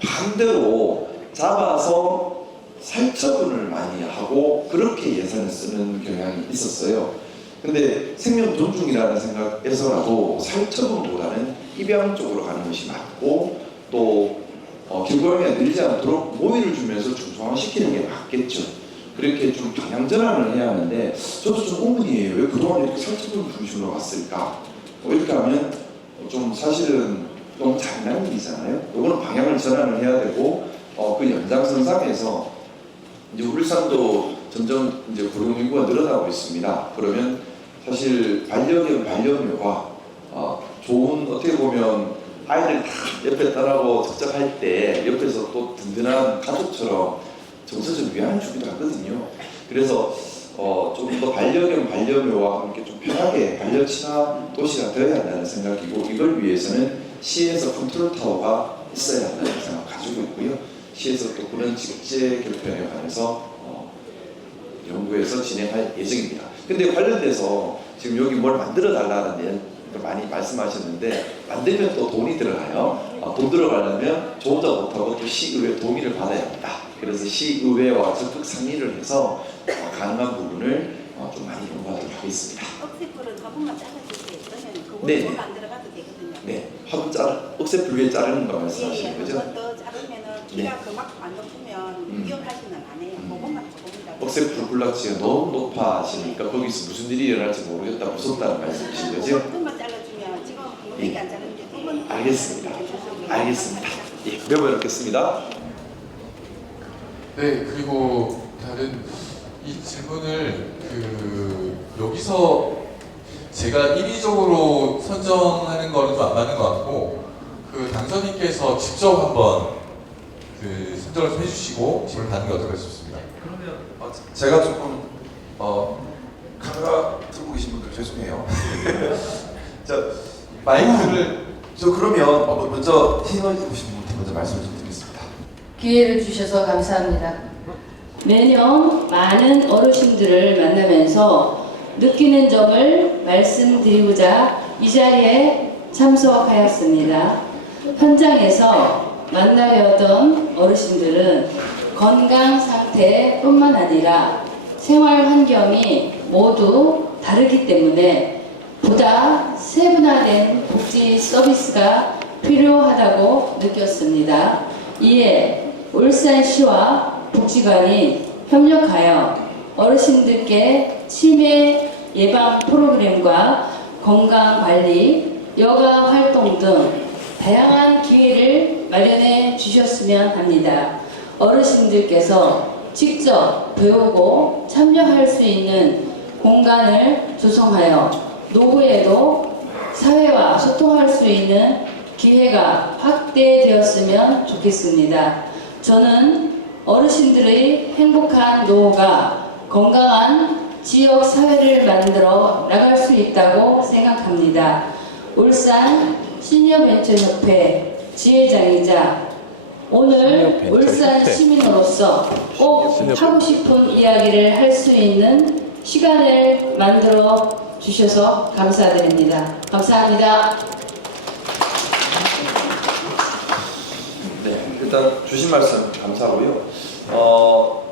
반대로 잡아서 살처분을 많이 하고 그렇게 예산을 쓰는 경향이 있었어요. 근데 생명 존중이라는 생각에서라도 살처분보다는 입양 쪽으로 가는 것이 맞고 또 길고양이가 늘지 않도록 모이를 주면서 중성화시키는 게 맞겠죠. 그렇게 좀 방향 전환을 해야 하는데 저도 좀 의문이에요. 왜 그동안 이렇게 살처분 중심으로 갔을까? 이렇게 하면 좀 사실은 너무 잔인한 일이잖아요. 이거는 방향을 전환을 해야 되고 그 연장선상에서 이제 울산도 점점 이제 고령 인구가 늘어나고 있습니다. 그러면 사실 반려견, 반려묘가 좋은 어떻게 보면 아이들 다 옆에 따라고 적적할 때 옆에서 또 든든한 가족처럼 정서적 위안을 주기도 하거든요. 그래서 좀 더 반려견, 반려묘와 함께 좀 편하게 반려 친화 도시가 되어야 한다는 생각이고 이걸 위해서는 시에서 컨트롤 타워가 있어야 한다는 생각을 가지고 있고요. 시에서 또 그런 직제 개편에 관해서 연구해서 진행할 예정입니다. 근데 관련돼서 지금 여기 뭘 만들어 달라는 데 많이 말씀하셨는데 만들면 또 돈이 들어가요. 돈 들어가려면 저 혼자 못하고 또 시의회 동의를 받아야 합니다. 그래서 시의회와 적극 상의를 해서 가능한 부분을 좀 많이 요구하도록 하겠습니다. 억세풀은 화분만 잘라주세요. 그러면 그거 네. 돈 안 들어가도 되거든요. 네, 화분 억세 불위에 자르는 거 말씀하시는 거죠? 그것도 자르면은 키가 네. 그만큼 안 높으면 위험하지는 않아요. 그것만 조금이라도. 억세 불굴락지가 너무 높아지니까 거기서 무슨 일이 일어날지 모르겠다, 무섭다는 말씀이신 거죠? 조금만 잘라주면 지금 이렇게 안 자르는데 조금 알겠습니다. 알겠습니다. 예, 메모해 놓겠습니다. 네, 그리고 다른 이 질문을 여기서 제가 인위적으로 선정하는 거는 좀 안 맞는 것 같고 당선인께서 직접 한번 선정을 좀 해주시고 질문 받는 게 어떨까 싶습니다. 그러면 제가 조금 카메라 들고 계신 분들 죄송해요. 자, 마이크를 저 그러면 먼저 신원 해보신 분한테 먼저 말씀을 좀 드리겠습니다. 기회를 주셔서 감사합니다. 매년 많은 어르신들을 만나면서 느끼는 점을 말씀드리고자 이 자리에 참석하였습니다. 현장에서 만나려던 어르신들은 건강 상태뿐만 아니라 생활 환경이 모두 다르기 때문에 보다 세분화된 복지 서비스가 필요하다고 느꼈습니다. 이에 울산시와 복지관이 협력하여 어르신들께 치매 예방 프로그램과 건강관리, 여가 활동 등 다양한 기회를 마련해 주셨으면 합니다. 어르신들께서 직접 배우고 참여할 수 있는 공간을 조성하여 노후에도 사회와 소통할 수 있는 기회가 확대되었으면 좋겠습니다. 저는 어르신들의 행복한 노후가 건강한 지역 사회를 만들어 나갈 수 있다고 생각합니다. 울산 시니어벤처협회 지회장이자 오늘 울산 시민으로서 꼭 하고 싶은 이야기를 할 수 있는 시간을 만들어 주셔서 감사드립니다. 감사합니다. 네, 일단 주신 말씀 감사하고요.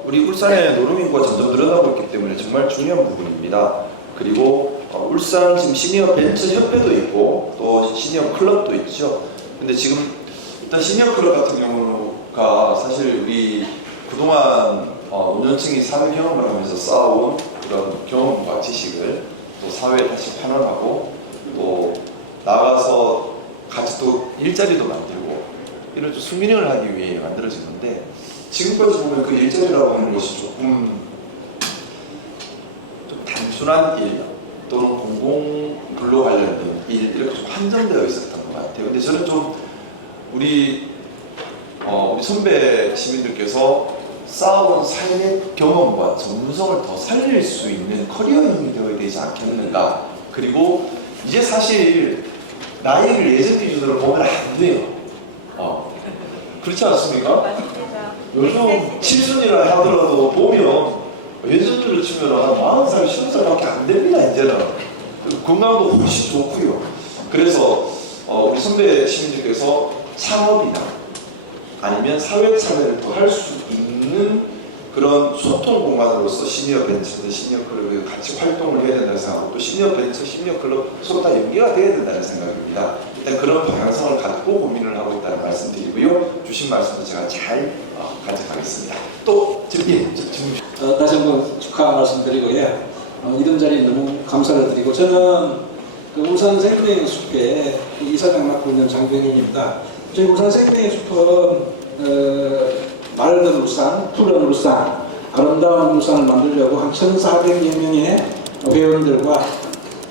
우리 울산의 노령인구가 점점 늘어나고 있기 때문에 정말 중요한 부분입니다. 그리고 울산 지금 시니어 벤처 협회도 있고 또 시니어 클럽도 있죠. 근데 지금 일단 시니어 클럽 같은 경우가 사실 우리 그동안 노년층이 사회 경험을 하면서 쌓아온 그런 경험과 지식을 또 사회에 다시 환원하고 또 나가서 같이 또 일자리도 만들고 이런 좀 승민을 하기 위해 만들어진 건데 지금까지 보면 그 일자리라고 하는 것이 조금 좀 단순한 일 또는 공공 근로 관련된 일 이렇게 좀 한정되어 있었던 것 같아요. 근데 저는 좀 우리 선배 시민들께서 쌓아온 삶의 경험과 전문성을 더 살릴 수 있는 커리어형이 되어야 되지 않겠는가. 그리고 이제 사실 나이를 예전 기준으로 보면 안 돼요. 그렇지 않습니까? 요즘 7순이라 하더라도 보면 예전으로 치면 한 40살, 50살밖에 안 됩니다. 이제는 건강도 훨씬 좋고요. 그래서 우리 선배 시민들께서 창업이나 아니면 사회 참여를 또 할 수 있는 그런 소통 공간으로서 시니어 벤처, 시니어 클럽에 같이 활동을 해야 된다는 생각하고 또 시니어 벤처, 시니어 클럽 서로 다 연계가 돼야 된다는 생각입니다. 일단 그런 방향성을 갖고 고민을 하고 있다는 말씀 드리고요. 주신 말씀도 제가 잘 가져가겠습니다. 또 질문. 다시 한번 축하 말씀드리고요. 이런 자리에 너무 감사를 드리고 저는 울산 생명숲의 이사장 맡고 있는 장병입니다. 저희 울산 생명숲은 맑은 울산, 푸른 울산, 아름다운 울산을 만들려고 한 1,400여 명의 회원들과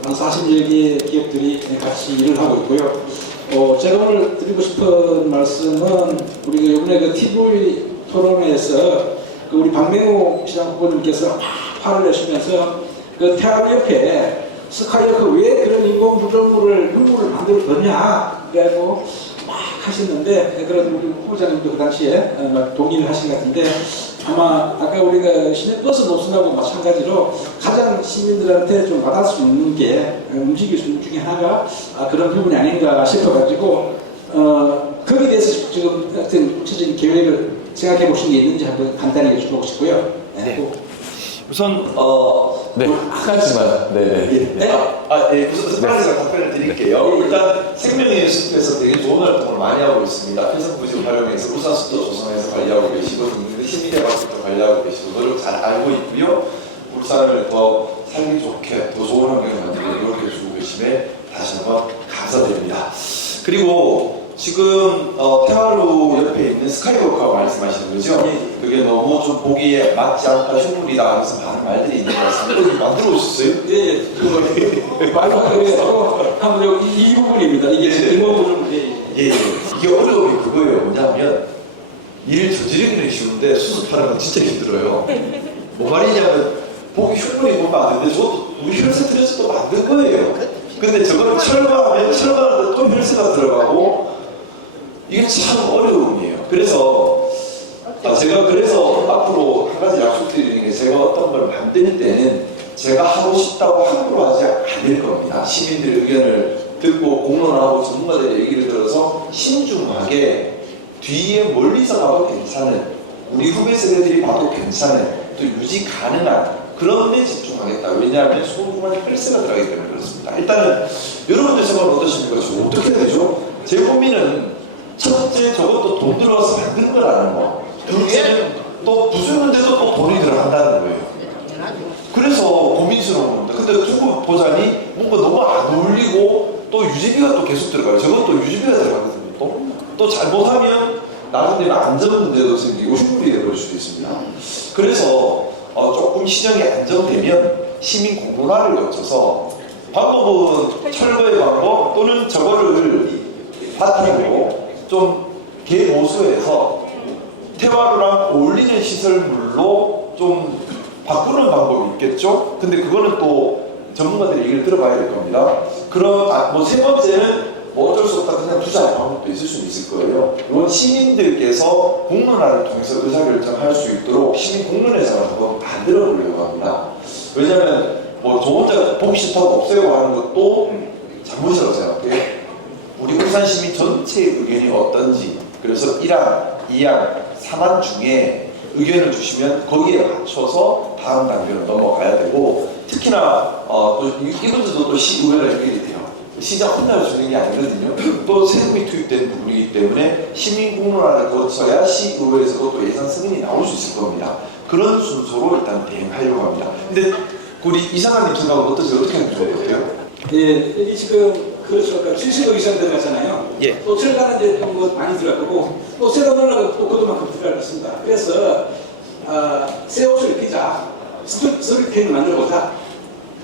한 40여 개의 기업들이 같이 일을 하고 있고요. 제가 오늘 드리고 싶은 말씀은 우리가 이번에 그 TV 토론회에서 우리 박명호 시장 후보님께서 화를 내시면서 그 태아로 옆에 스카이워크 왜 그런 인공 구조물을 흉물을 만들었느냐 그래가지고 막 하셨는데 그런 우리 후보자님도 그 당시에 막 동의를 하신 것 같은데 아마 아까 우리가 시내버스 노선하고 마찬가지로 가장 시민들한테 좀 받을 수 있는 게 움직일 수 있는 중에 하나가 그런 부분이 아닌가 싶어가지고 거기에 대해서 지금 어떤 구체적인 계획을 생각해 보신 게 있는지 한번 간단히 여쭤보고 싶고요. 네. 우선 네, 한 가지만. 네. 우선 빨리 답변을 드릴게요. 일단 생명의 숲에서 되게 좋은 활동을 많이 하고 있습니다. 해성부지 활용해서 우산숲도 조성해서 관리하고 계시고 시민의 박물도 관리하고 계시고 노력 잘 알고 있고요. 울산을 더 살기 좋게 더 좋은 환경을 만들고 노력해 주고 계심에 다시 한번 감사드립니다. 그리고 지금 태화루 옆에 있는 스카이워크하고 말씀하시는 거죠? 그게 너무 좀 보기에 맞지 않다, 흉물이다 하면서 많은 말들이 있는 것 같습니다. 이거 만들어 오셨어요? 예, 한번 여기 이 부분입니다. 이게 이 부분은 예. 이게 어려움이 그거예요. 뭐냐면 일을 저지르기는 쉬운데 수습하는 건 진짜 힘들어요. 뭐 말이냐면 보기 흉물이 보면 맞는데 저도 우리 혈세 들여서 또 만든 거예요. 근데 저거를 철거하면 철거하는데 또 혈세가 들어가고 이게 참 어려움이에요. 그래서 제가 그래서 앞으로 한 가지 약속드리는 게 제가 어떤 걸 만들 때는 제가 하고 싶다고 함부로 하지 않을 겁니다. 시민들의 의견을 듣고 공론하고 전문가들의 얘기를 들어서 신중하게 뒤에 멀리서 가도 괜찮은 우리 후배 세대들이 봐도 괜찮은 또 유지 가능한 그런 데 집중하겠다. 왜냐하면 소중한 혈세가 들어가기 때문에 그렇습니다. 일단은 여러분들 생각은 어떠십니까? 저 어떻게 되죠? 제 고민은 첫째 저것도 돈 들어가서 만든 거라는 거. 둘째는 또 부수는데도 또 돈이 들어간다는 거예요. 그래서 고민스러운 겁니다. 근데 두고 보자니 뭔가 너무 안 어울리고 또 유지비가 또 계속 들어가요. 저것도 유지비가 들어가거든요. 또 잘못하면 나중에 안전 문제도 생기고 흉물이 되어버릴 수도 있습니다. 그래서 조금 시정이 안정되면 시민 공론화를 거쳐서 방법은 철거의 방법 또는 저거를 바탕으로 좀 개보수해서 태화루랑 어울리는 시설물로 좀 바꾸는 방법이 있겠죠? 근데 그거는 또 전문가들의 얘기를 들어봐야 될 겁니다. 그럼 뭐 세 번째는 뭐 어쩔 수 없다 그냥 투자할 방법도 있을 수 있을 거예요. 이건 시민들께서 공론화를 통해서 의사결정할 수 있도록 시민 공론회장을 한번 만들어 보려고 합니다. 왜냐하면 뭐 저 혼자 보기 싫다고 없애고 하는 것도 잘못이라고 생각해요. 우리 울산 시민 전체의 의견이 어떤지 그래서 1항, 2항, 3항 중에 의견을 주시면 거기에 맞춰서 다음 단계로 넘어가야 되고 특히나 또 이분들도 또 시의회랑 연결이 돼요. 시장 혼자 주는 게 아니거든요. 또 세금이 투입된 부분이기 때문에 시민 공론화를 거쳐야 시의회에서도 또 예산 승인이 나올 수 있을 겁니다. 그런 순서로 일단 대응하려고 합니다. 근데 우리 이사장님 생각은 어떠세요? 어떻게 하면 좋을 것 같아요? 예, 여기 지금 그렇죠. 70억 이상 들어갔잖아요. 예. 또 철가는 이제 뭐 많이 들어가고 또 새로 들어가고 또 그것만큼 들어갔습니다. 그래서 새 옷을 입히자, 스토리테일을 만들어보자.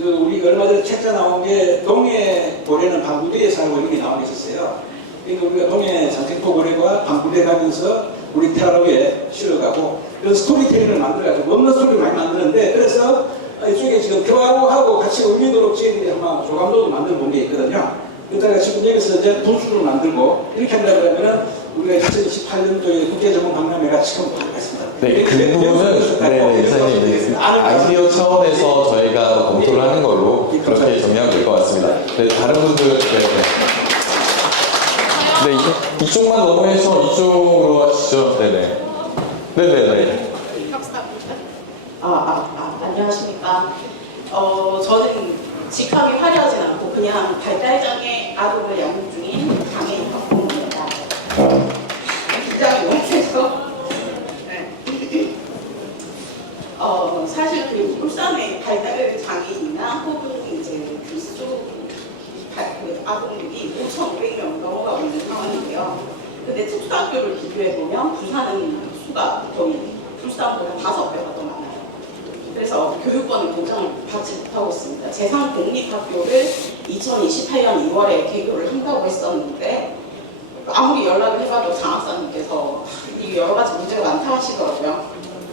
우리 얼마 전에 책자 나온 게 동해 고래는 방구대에 살고 이렇게 나와 있었어요. 그러니까 우리가 동해 장생포 고래가 방구대 가면서 우리 태화루에 실어가고 그런 스토리테일을 만들어가지고 없는 스토리를 많이 만드는데 그래서 이쪽에 지금 태화루하고 같이 의미도록 저희들이 아마 조감도도 만들어 본 게 있거든요. 그러다가 지금 여기서 이제 분수를 만들고 이렇게 한다 그러면은 우리가 2028년도에 국제전문박람회가 지금 하겠습니다. 네, 그 부분은 네, 이사님 아이디어 차원에서 저희가 검토를 하는 걸로 그렇게 정리하면 될 것 같습니다. 네, 다른 분들 네, 이쪽만 넘어해서 이쪽으로 하시죠. 네네. 안녕하십니까. 저는 직함이 화려하진 않고 그냥 발달장애 아동을 양육 중인 장애인 박봉입니다. 긴장이 너무 세서. 사실 그 울산의 발달 장애인이나 혹은 이제 아동들이 5,500명 넘어가고 있는 상황인데요. 근데 특수학교를 비교해보면 부산은 수가 거의 울산보다 5배가 더 많아요. 그래서 교육권의 보장을 받지 못하고 있습니다. 제3공립학교를 2028년 2월에 개교를 한다고 했었는데 아무리 연락을 해봐도 장학사님께서 이게 여러 가지 문제가 많다 하시더라고요.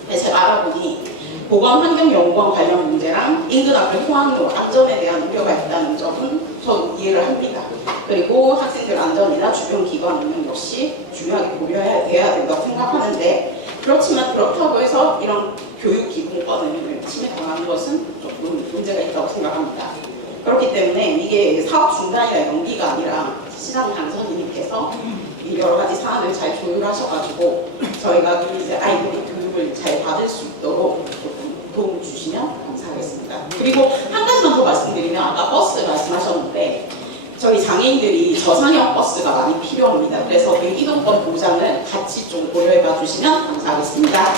그래서 제가 알아보니 보건환경연구원 관련 문제랑 인근 앞에 호항로 안전에 대한 우려가 있다는 점은 저는 이해를 합니다. 그리고 학생들 안전이나 주변 기관 운영 역시 중요하게 고려해야 된다고 생각하는데 그렇지만 그렇다고 해서 이런 교육기본권을 침해당하는 것은 조금 문제가 있다고 생각합니다. 그렇기 때문에 이게 사업 중단이나 연기가 아니라 시장 당선인님께서 이 여러 가지 사안을 잘 조율하셔가지고 저희가 이제 아이들이 교육을 잘 받을 수 있도록 도움을 주시면 감사하겠습니다. 그리고 한 가지만 더 말씀드리면 아까 버스 말씀하셨는데 저희 장애인들이 저상형 버스가 많이 필요합니다. 그래서 그 이동권 보장을 같이 좀 고려해봐 주시면 감사하겠습니다.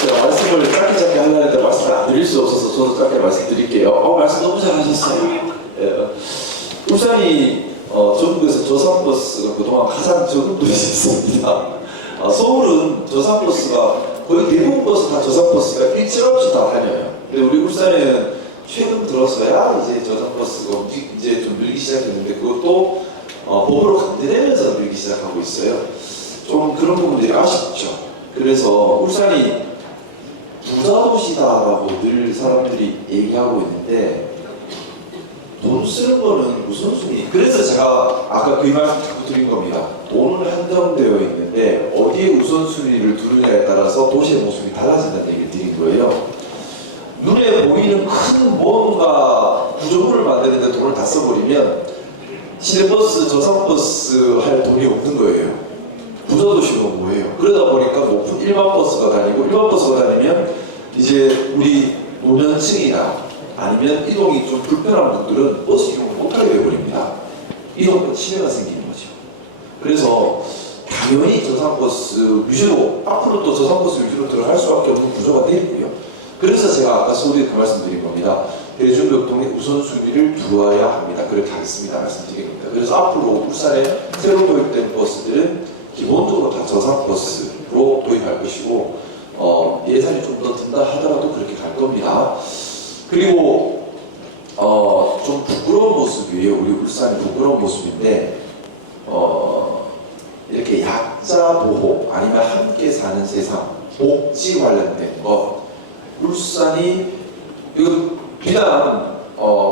제가 말씀을 짧게 하려고 했는데 말씀을 안 드릴 수 없어서 저도 짧게 말씀드릴게요. 말씀 너무 잘하셨어요. 울산이 전국에서 저상버스가 그동안 가장 적은 도시였습니다. 서울은 저상버스가 거의 대부분 버스 다 저상버스가 일절 없이 다 다녀요. 근데 우리 울산에는 최근 들어서야 이제 저상버스가 이제 좀 늘기 시작했는데 그것도 법으로 강제되면서 늘기 시작하고 있어요. 좀 그런 부분들이 아쉽죠. 그래서 울산이 부자도시다라고 늘 사람들이 얘기하고 있는데 돈 쓰는 거는 우선순위. 그래서 제가 아까 그 말씀 자꾸 드린 겁니다. 돈은 한정되어 있는데 어디에 우선순위를 두느냐에 따라서 도시의 모습이 달라진다는 얘기를 드린 거예요. 눈에 보이는 큰 뭔가 구조물을 만드는데 돈을 다 써버리면 시내버스, 저상버스 할 돈이 없는 거예요. 부자도시는 뭐예요? 그러다 보니까 높은 일반 버스가 다니고 일반 버스가 다니면 이제 우리 노년층이나 아니면 이동이 좀 불편한 분들은 버스 이용을 못하게 되어버립니다. 이동권 침해가 생기는 거죠. 그래서 당연히 저상버스 위주로 앞으로 또 저상버스 위주로 들어갈 수밖에 없는 구조가 되어 있고요. 그래서 제가 아까 서두에 그 말씀드린 겁니다. 대중교통의 우선순위를 두어야 합니다. 그렇게 하겠습니다. 말씀드린 겁니다. 그래서 앞으로 울산에 새로 도입된 버스들은 기본적으로 다 저상버스로 도입할 것이고 예산이 좀 더 든다 하더라도 그렇게 갈 겁니다. 그리고 좀 부끄러운 모습이에요. 우리 울산이 부끄러운 모습인데 이렇게 약자 보호 아니면 함께 사는 세상 복지 관련된 것 울산이 이거 비단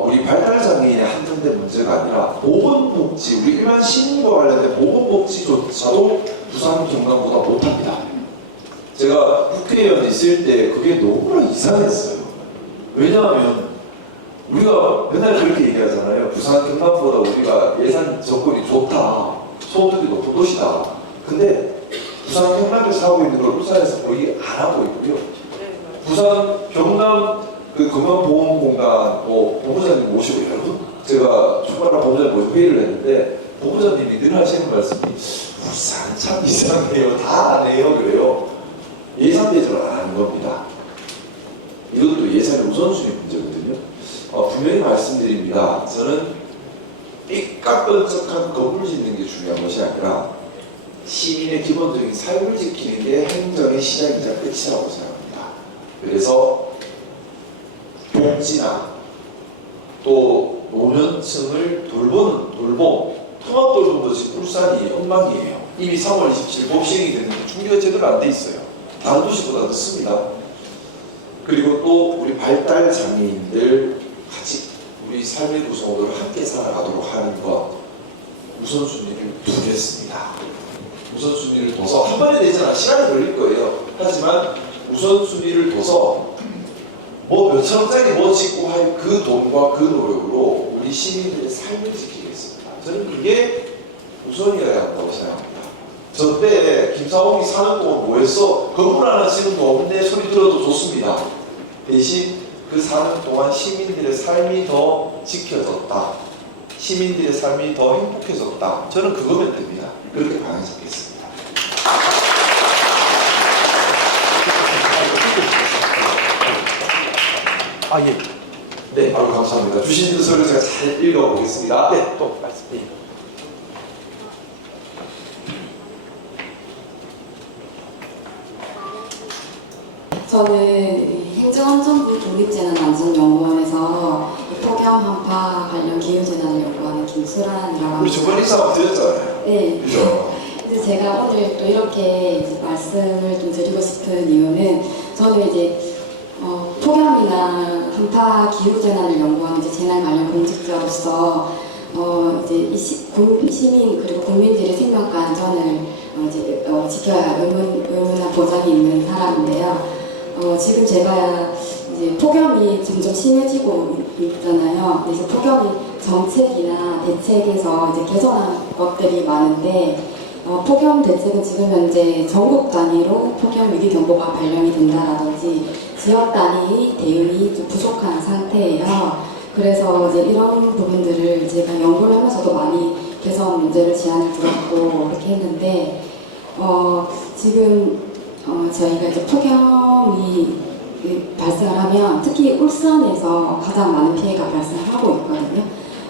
우리 발달장애인의 한정된 문제가 아니라 보건복지 우리 일반 시민과 관련된 보건복지조차도 부산 경남보다 못합니다. 제가 국회의원 있을 때 그게 너무나 이상했어요. 왜냐하면 우리가 맨날 그렇게 얘기하잖아요. 부산 경남보다 우리가 예산 정권이 좋다. 소득이 높은 도시다. 근데 부산 경남에 사고 있는 걸 울산에서 거의 안 하고 있고요. 부산 경남 그 금연보험공단 본부장님 모시고 여러분 제가 출발한 본부장님 모시고 회의를 했는데 본부장님이 늘 하시는 말씀이 울산은 참 이상해요. 다 안 해요. 그래요. 예산 배정을 안 하는 겁니다. 이것도 예산의 우선순위 문제거든요. 분명히 말씀드립니다. 저는 삐까뻔쩍한 건물 짓는 게 중요한 것이 아니라 시민의 기본적인 삶을 지키는 게 행정의 시작이자 끝이라고 생각합니다. 그래서 복지나 또 노년층을 돌봄, 통합돌봄도 지금 울산이 엉망이에요. 이미 3월 27일 법 시행이 됐는데 준비가 제대로 안 돼 있어요. 다른 도시보다 늦습니다. 그리고 또 우리 발달 장애인들 같이 우리 삶의 구성으로 함께 살아가도록 하는 것 우선순위를 두겠습니다. 우선순위를 둬서 한 번에 되잖아. 시간이 걸릴 거예요. 하지만 우선순위를 둬서 뭐 몇천원짜리 뭐 짓고 할 그 돈과 그 노력으로 우리 시민들의 삶을 지키겠습니다. 저는 이게 우선이어야 한다고 생각합니다. 저 때 김사옥이 사는 동안 뭐 했어? 건물 하나 지는 거 없네 소리 들어도 좋습니다. 대신 그 사는 동안 시민들의 삶이 더 지켜졌다. 시민들의 삶이 더 행복해졌다. 저는 그거면 됩니다. 그렇게 방향 잡겠습니다. 예. 네, 아유, 감사합니다. 주신 뜻을 제가 잘 읽어보겠습니다. 네, 또 말씀. 네. 저는 행정안전부 독립재난안전연구원에서 폭염 한파 관련 기후재난을 연구하는 김수란이라고 합니다. 우리 주변 인사 드렸잖아요. 네. 그죠? 그래서 제가 오늘 또 이렇게 이제 말씀을 좀 드리고 싶은 이유는 저는 이제 폭염이나 한파 기후재난을 연구하는 이제 재난 관련 공직자로서 이제 이 시민 그리고 국민들의 생명과 안전을 지켜야 의무나 보장이 있는 사람인데요. 지금 제가 이제 폭염이 점점 심해지고 있잖아요. 그래서 폭염이 정책이나 대책에서 이제 개선한 것들이 많은데 폭염 대책은 지금 현재 전국 단위로 폭염 위기 경보가 발령이 된다라든지 지역 단위 대응이 좀 부족한 상태예요. 그래서 이제 이런 부분들을 제가 연구를 하면서도 많이 개선 문제를 제안을 드렸고 이렇게 했는데 지금 저희가 이제 폭염이 발생을 하면 특히 울산에서 가장 많은 피해가 발생하고 있거든요.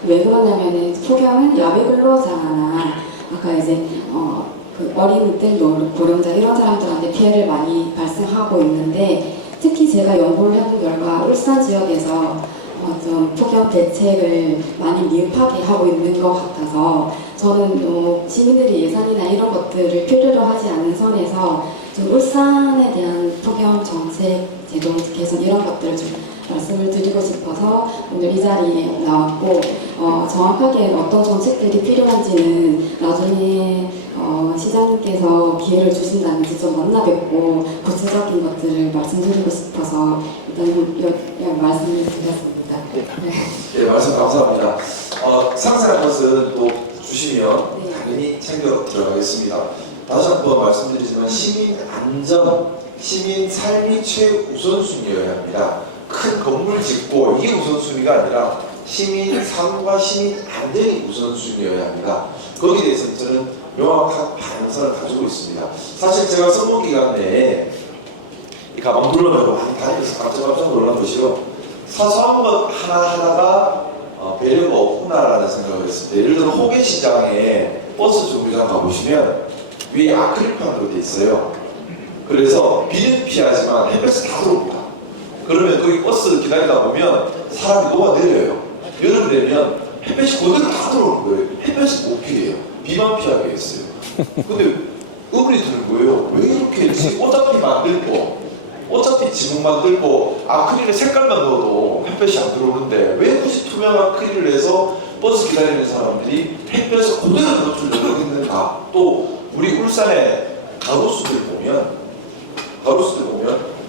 왜 그러냐면은 폭염은 야외 근로자나 아까 이제 그 어린이들, 고령자 이런 사람들한테 피해를 많이 발생하고 있는데 특히 제가 연구를 해본 결과 울산 지역에서 좀 폭염 대책을 많이 미흡하게 하고 있는 것 같아서 저는 시민들이 예산이나 이런 것들을 필요로 하지 않는 선에서 좀 울산에 대한 폭염 정책, 제도 개선 이런 것들을 좀 말씀을 드리고 싶어서 오늘 이 자리에 나왔고 정확하게 어떤 정책들이 필요한지는 나중에 시장님께서 기회를 주신다면 직접 만나 뵙고 구체적인 것들을 말씀드리고 싶어서 일단 말씀을 드렸습니다. 네, 말씀 감사합니다. 상세한 것은 또 주시면 네. 당연히 챙겨 들어가겠습니다. 다시 한번 말씀드리지만 시민 안전, 시민 삶이 최우선순위여야 합니다. 큰 건물 짓고 이게 우선순위가 아니라 시민 삶과 시민 안전이 우선순위여야 합니다. 거기에 대해서 저는 명확한 방향성을 가지고 있습니다. 사실 제가 선거 기간 내에 이 가방 둘러매고 많이 다니면서 깜짝 놀란 것이요. 사소한 것 하나하나가 배려가 없구나라는 생각을 했습니다. 예를 들어 호계시장에 버스 정류장 가보시면 위에 아크릴판으로 돼 있어요. 그래서 비는 피하지만 햇볕이 다 들어옵니다. 그러면 거기 버스를 기다리다 보면 사람이 녹아내려요. 여름 되면 햇볕이 그대로 다 들어오는 거예요. 햇볕이 못 피해요. 비만 피하게 했어요. 근데 의문이 드는 거예요. 왜 이렇게 어차피 만들고 어차피 지붕 만들고 아크릴에 색깔만 넣어도 햇볕이 안 들어오는데 왜 굳이 투명 아크릴을 해서 버스 기다리는 사람들이 햇볕을 그대로 노출되고 있는가. 또 우리 울산의 가로수들 보면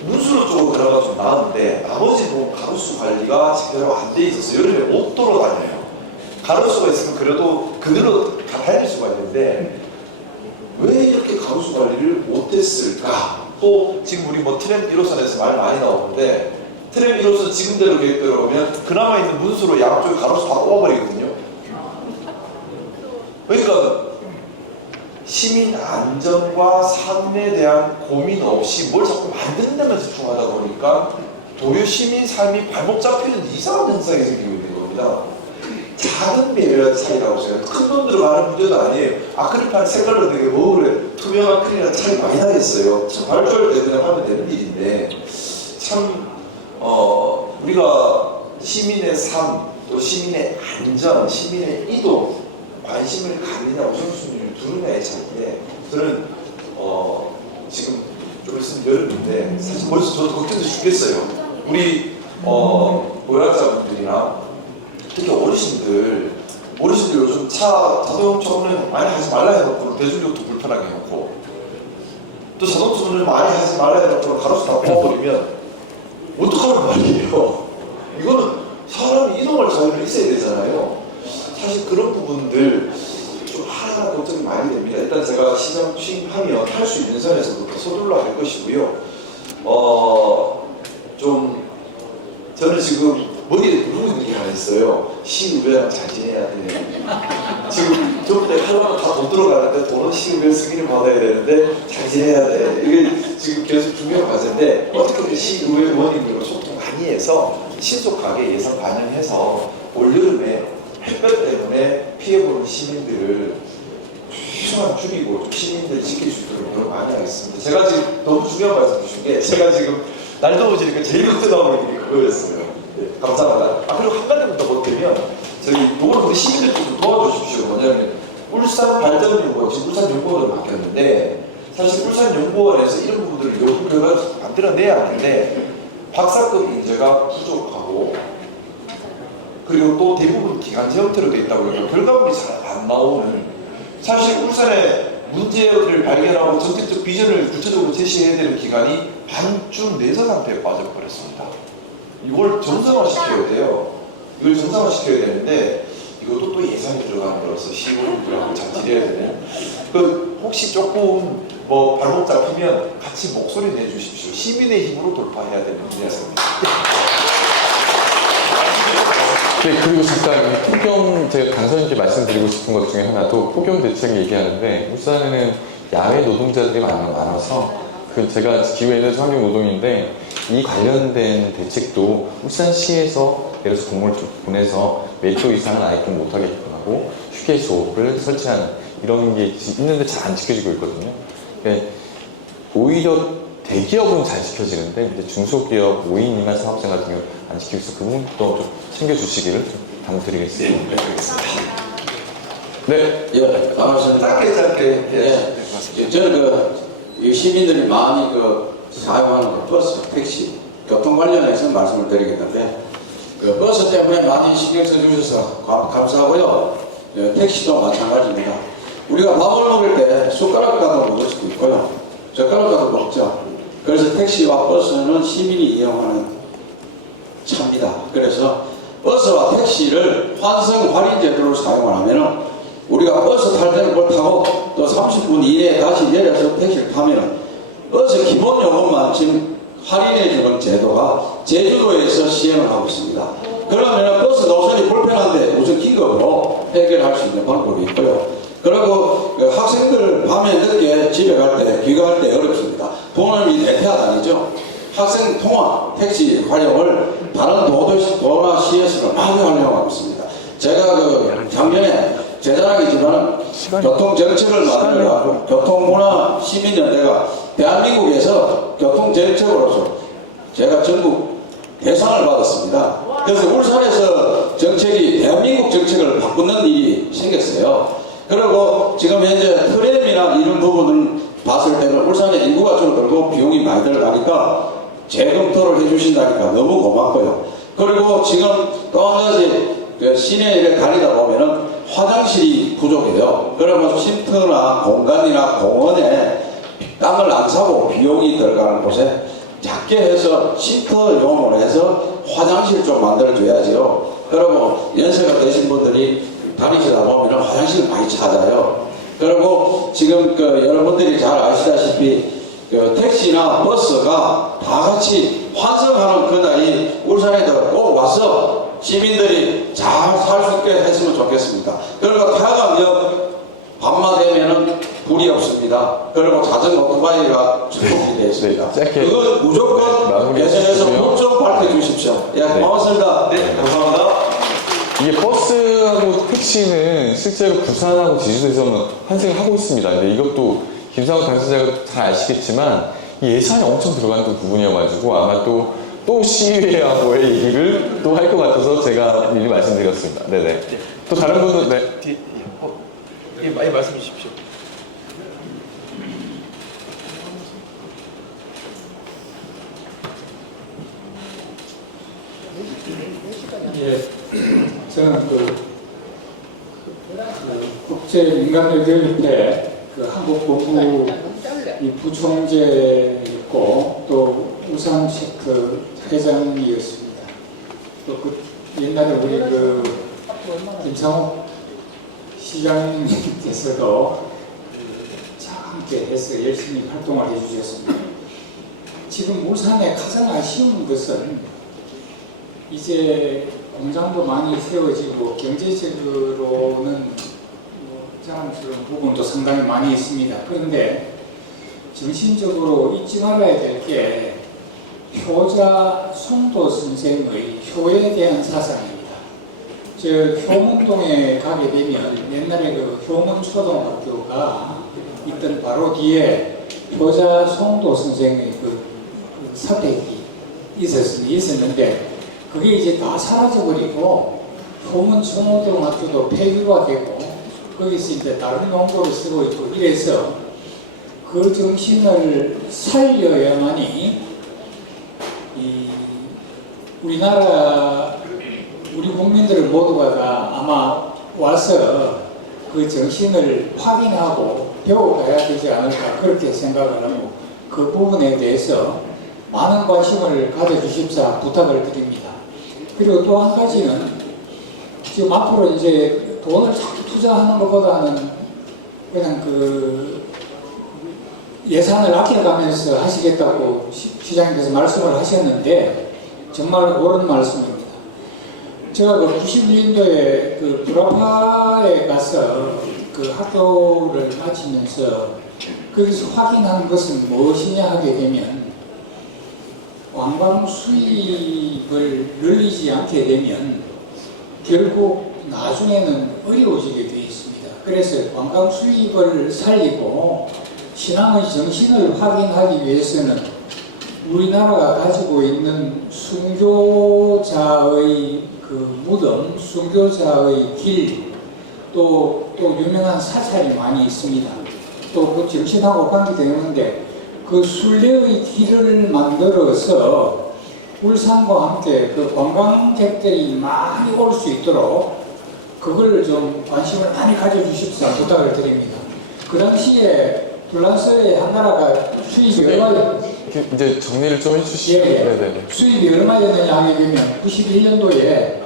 문수로 쪽으로 들어가 좀 나은데 나머지 가로수 관리가 제대로 안 돼 있어서 여름에 못 돌아다녀요. 가로수가 있으면 그래도 그대로 다 다닐 수가 있는데 왜 이렇게 가로수 관리를 못했을까? 또 지금 우리 트램 1호선에서 말 많이 나오는데 트램 1호선 지금대로 계획대로 오면 그나마 있는 문수로 양쪽에 가로수 다 뽑아버리거든요. 그러니까 시민 안전과 삶에 대한 고민 없이 뭘 자꾸 만드는 데만 집중하다 보니까 도요 시민 삶이 발목 잡히는 이상한 현상이 생기고 있는 겁니다. 작은 배려 차이라고 생각해요. 큰 돈 들어가는 문제도 아니에요. 아크릴판 색깔로 되게 그래 투명 아크릴이랑 차이 많이 나겠어요. 참 발주할 때 그냥 하면 되는 일인데 참 우리가 시민의 삶, 또 시민의 안전, 시민의 이동 관심을 갖느냐 우선순위를 두느냐의 차이인데 저는 지금 좀 있으면 여름인데 사실 벌써 저도 걱정돼서 죽겠어요. 우리 고혈압자분들이나 특히 어르신들 요즘 자동차 운행 많이 하지 말라 해놓고 대중교통 불편하게 해놓고 또 자동차 운행 많이 하지 말라 해놓고 가로수 다 뽑아버리면 어떡하란 말이에요. 이거는 사람이 이동할 자유는 있어야 되잖아요. 사실 그런 부분들 좀 하나하나 걱정이 많이 됩니다. 일단 제가 시장 취임하면 할 수 있는 선에서부터 서둘러야 할 것이고요. 좀 저는 지금 머리에 누르는 게 하나 있어요. 시의회랑 잘 지내야 돼. 지금 저번에 하려면 다 돈 들어가는데 돈은 시의회 승인을 받아야 되는데 잘 지내야 돼. 이게 지금 계속 중요한 과제인데 어떻게든 시의회 의원님들과 소통 많이 해서 신속하게 예산 반영해서 올여름에 햇볕 때문에 피해보는 시민들을 최소한 줄이고 시민들 지킬 수 있도록 노력 많이 하겠습니다. 제가 지금 너무 중요한 말씀 주신 게 제가 지금 날 더워지니까 제일 걱정하는 게 그거였어요. 네, 감사합니다. 그리고 한 가지만 더 보태면 저희 요거는 우리 시민들 좀 도와주십시오. 뭐냐면 울산발전연구원, 지금 울산연구원으로 바뀌었는데 사실 울산연구원에서 이런 부분들을 연구 결과를 만들어내야 하는데 박사급 인재가 부족하고 그리고 또 대부분 기간제 형태로 되어 있다고 해서 결과물이 잘 안 나오는 사실 울산의 문제를 발견하고 정책적 비전을 구체적으로 제시해야 되는 기간이 반쯤 내서 상태에 빠져버렸습니다. 이걸 정상화시켜야 돼요. 이걸 정상화시켜야 되는데 이것도 또 예산이 들어가는 거라서 시민분들하고 잘 지내야 되는. 그 혹시 조금 뭐 발목 잡히면 같이 목소리 내주십시오. 시민의 힘으로 돌파해야 되는 분야입니다. 네, 그리고 잠깐 폭염, 제가 강사님께 말씀드리고 싶은 것 중에 하나도 폭염 대책 얘기하는데 울산에는 야외 노동자들이 많아서 제가 기후에너지 환경 노동인데 이 관련된 대책도 울산시에서 예를 들어서 공무원을 보내서 몇 조 이상은 아예 근무 못하게끔 하고 휴게소를 설치하는 이런 게 있는데 잘 안 지켜지고 있거든요. 오히려 대기업은 잘 지켜지는데 이제 중소기업 5인 미만 사업자 같은 경우 안 지키고 있어 그 부분도 좀 챙겨주시기를 좀 당부드리겠습니다. 네. 예, 반갑습니다. 짧게. 예. 저는 이 시민들이 많이 사용하는 버스, 택시, 교통 관련해서 말씀을 드리겠는데 버스 때문에 많이 신경 써주셔서 감사하고요. 택시도 마찬가지입니다. 우리가 밥을 먹을 때 숟가락과도 먹을 수도 있고요. 젓가락과도 먹죠. 그래서 택시와 버스는 시민이 이용하는 차입니다. 그래서 버스와 택시를 환승 할인 제도를 사용을 하면은 우리가 버스 탈 때는 뭘 타고 또 30분 이내에 다시 내려서 택시를 타면은 버스 기본 요금만 지금 할인해 주는 제도가 제주도에서 시행을 하고 있습니다. 그러면 버스 노선이 불편한데 우선 기급으로 해결할 수 있는 방법이 있고요. 그리고 학생들 밤에 늦게 집에 갈 때, 귀가할 때 어렵습니다. 돈을 대피하다 아니죠. 학생 통화 택시 활용을 다른 도나 시에서는 많이 활용하고 있습니다. 제가 작년에 제 자랑이지만 교통정책을 만들어가지고 교통문화 시민연대가 대한민국에서 교통정책으로서 제가 전국 대상을 받았습니다. 그래서 울산에서 정책이 대한민국 정책을 바꾸는 일이 생겼어요. 그리고 지금 현재 트램이나 이런 부분을 봤을 때는 울산의 인구가 줄어들고 비용이 많이 들어가니까 재검토를 해주신다니까 너무 고맙고요. 그리고 지금 또 한 가지 시내를 다니다 보면은 화장실이 부족해요. 그러면 쉼터나 공간이나 공원에 땅을 안 사고 비용이 들어가는 곳에 작게 해서 쉼터용으로 해서 화장실 좀 만들어줘야지요. 그리고 연세가 되신 분들이 다니시다 보면 화장실 많이 찾아요. 그리고 지금 여러분들이 잘 아시다시피 택시나 버스가 다 같이 환승하는 그날이 울산에도 꼭 와서 시민들이 잘 살 수 있게 했으면 좋겠습니다. 그리고 태화강역 밤만 되면은 불이 없습니다. 그리고 자전거 오토바이가 출동이 되어 있습니다. 그건 무조건 개선해서 불 좀 밝혀주십시오. 예, 고맙습니다. 네, 감사합니다. 이게 버스하고 택시는 실제로 부산하고 제주도에서는 환승을 하고 있습니다. 근데 이것도 김상욱 당사자가 잘 아시겠지만 예산이 엄청 들어가는 부분이어가지고 아마 또 시의회하고의 얘기를 또 할 것 같아서 제가 미리 말씀드렸습니다. 네네. 또 다른 분들, 네. 예, 많이 말씀해 주십시오. 예, 저는 국제인간외교협회 한국본부 부총재였고 또 우산체크 회장이었습니다. 또 옛날에 우리 김상욱 시장님께서도 함께 해서 열심히 활동을 해주셨습니다. 지금 울산에 가장 아쉬운 것은 이제 공장도 많이 세워지고 경제적으로는 자랑스러운 부분도 상당히 많이 있습니다. 그런데 정신적으로 잊지 말아야 될 게 효자 송도 선생의 효에 대한 사상입니다. 저 효문동에 가게 되면 옛날에 효문초등학교가 있던 바로 뒤에 효자 송도 선생의 사택이 있었는데 그게 이제 다 사라져버리고 효문초등학교도 폐교가 되고 거기서 이제 다른 용도를 쓰고 있고 이래서 그 정신을 살려야만이 우리나라 우리 국민들 모두가 다 아마 와서 그 정신을 확인하고 배워가야 되지 않을까 그렇게 생각을 하고 그 부분에 대해서 많은 관심을 가져주십사 부탁을 드립니다. 그리고 또 한 가지는 지금 앞으로 이제 돈을 자꾸 투자하는 것보다는 그냥 그 예산을 아껴가면서 하시겠다고 시장님께서 말씀을 하셨는데 정말 옳은 말씀입니다. 제가 그 91년도에 그 불아파에 가서 그 학교를 마치면서 거기서 확인한 것은 무엇이냐 하게 되면 관광 수입을 늘리지 않게 되면 결국 나중에는 어려워지게 되어 있습니다. 그래서 관광 수입을 살리고 신앙의 정신을 확인하기 위해서는 우리나라가 가지고 있는 순교자의 그 무덤, 순교자의 길, 또 유명한 사찰이 많이 있습니다. 또 그 정신하고 관계되는데 그 순례의 길을 만들어서 울산과 함께 그 관광객들이 많이 올 수 있도록 그걸 좀 관심을 많이 가져주십사 부탁을 드립니다. 그 당시에 불란서의 한 나라가 수입이 얼마 이제 정리를 좀 해주시죠. 네네. 수입이 얼마였느냐 하게 되면 91년도에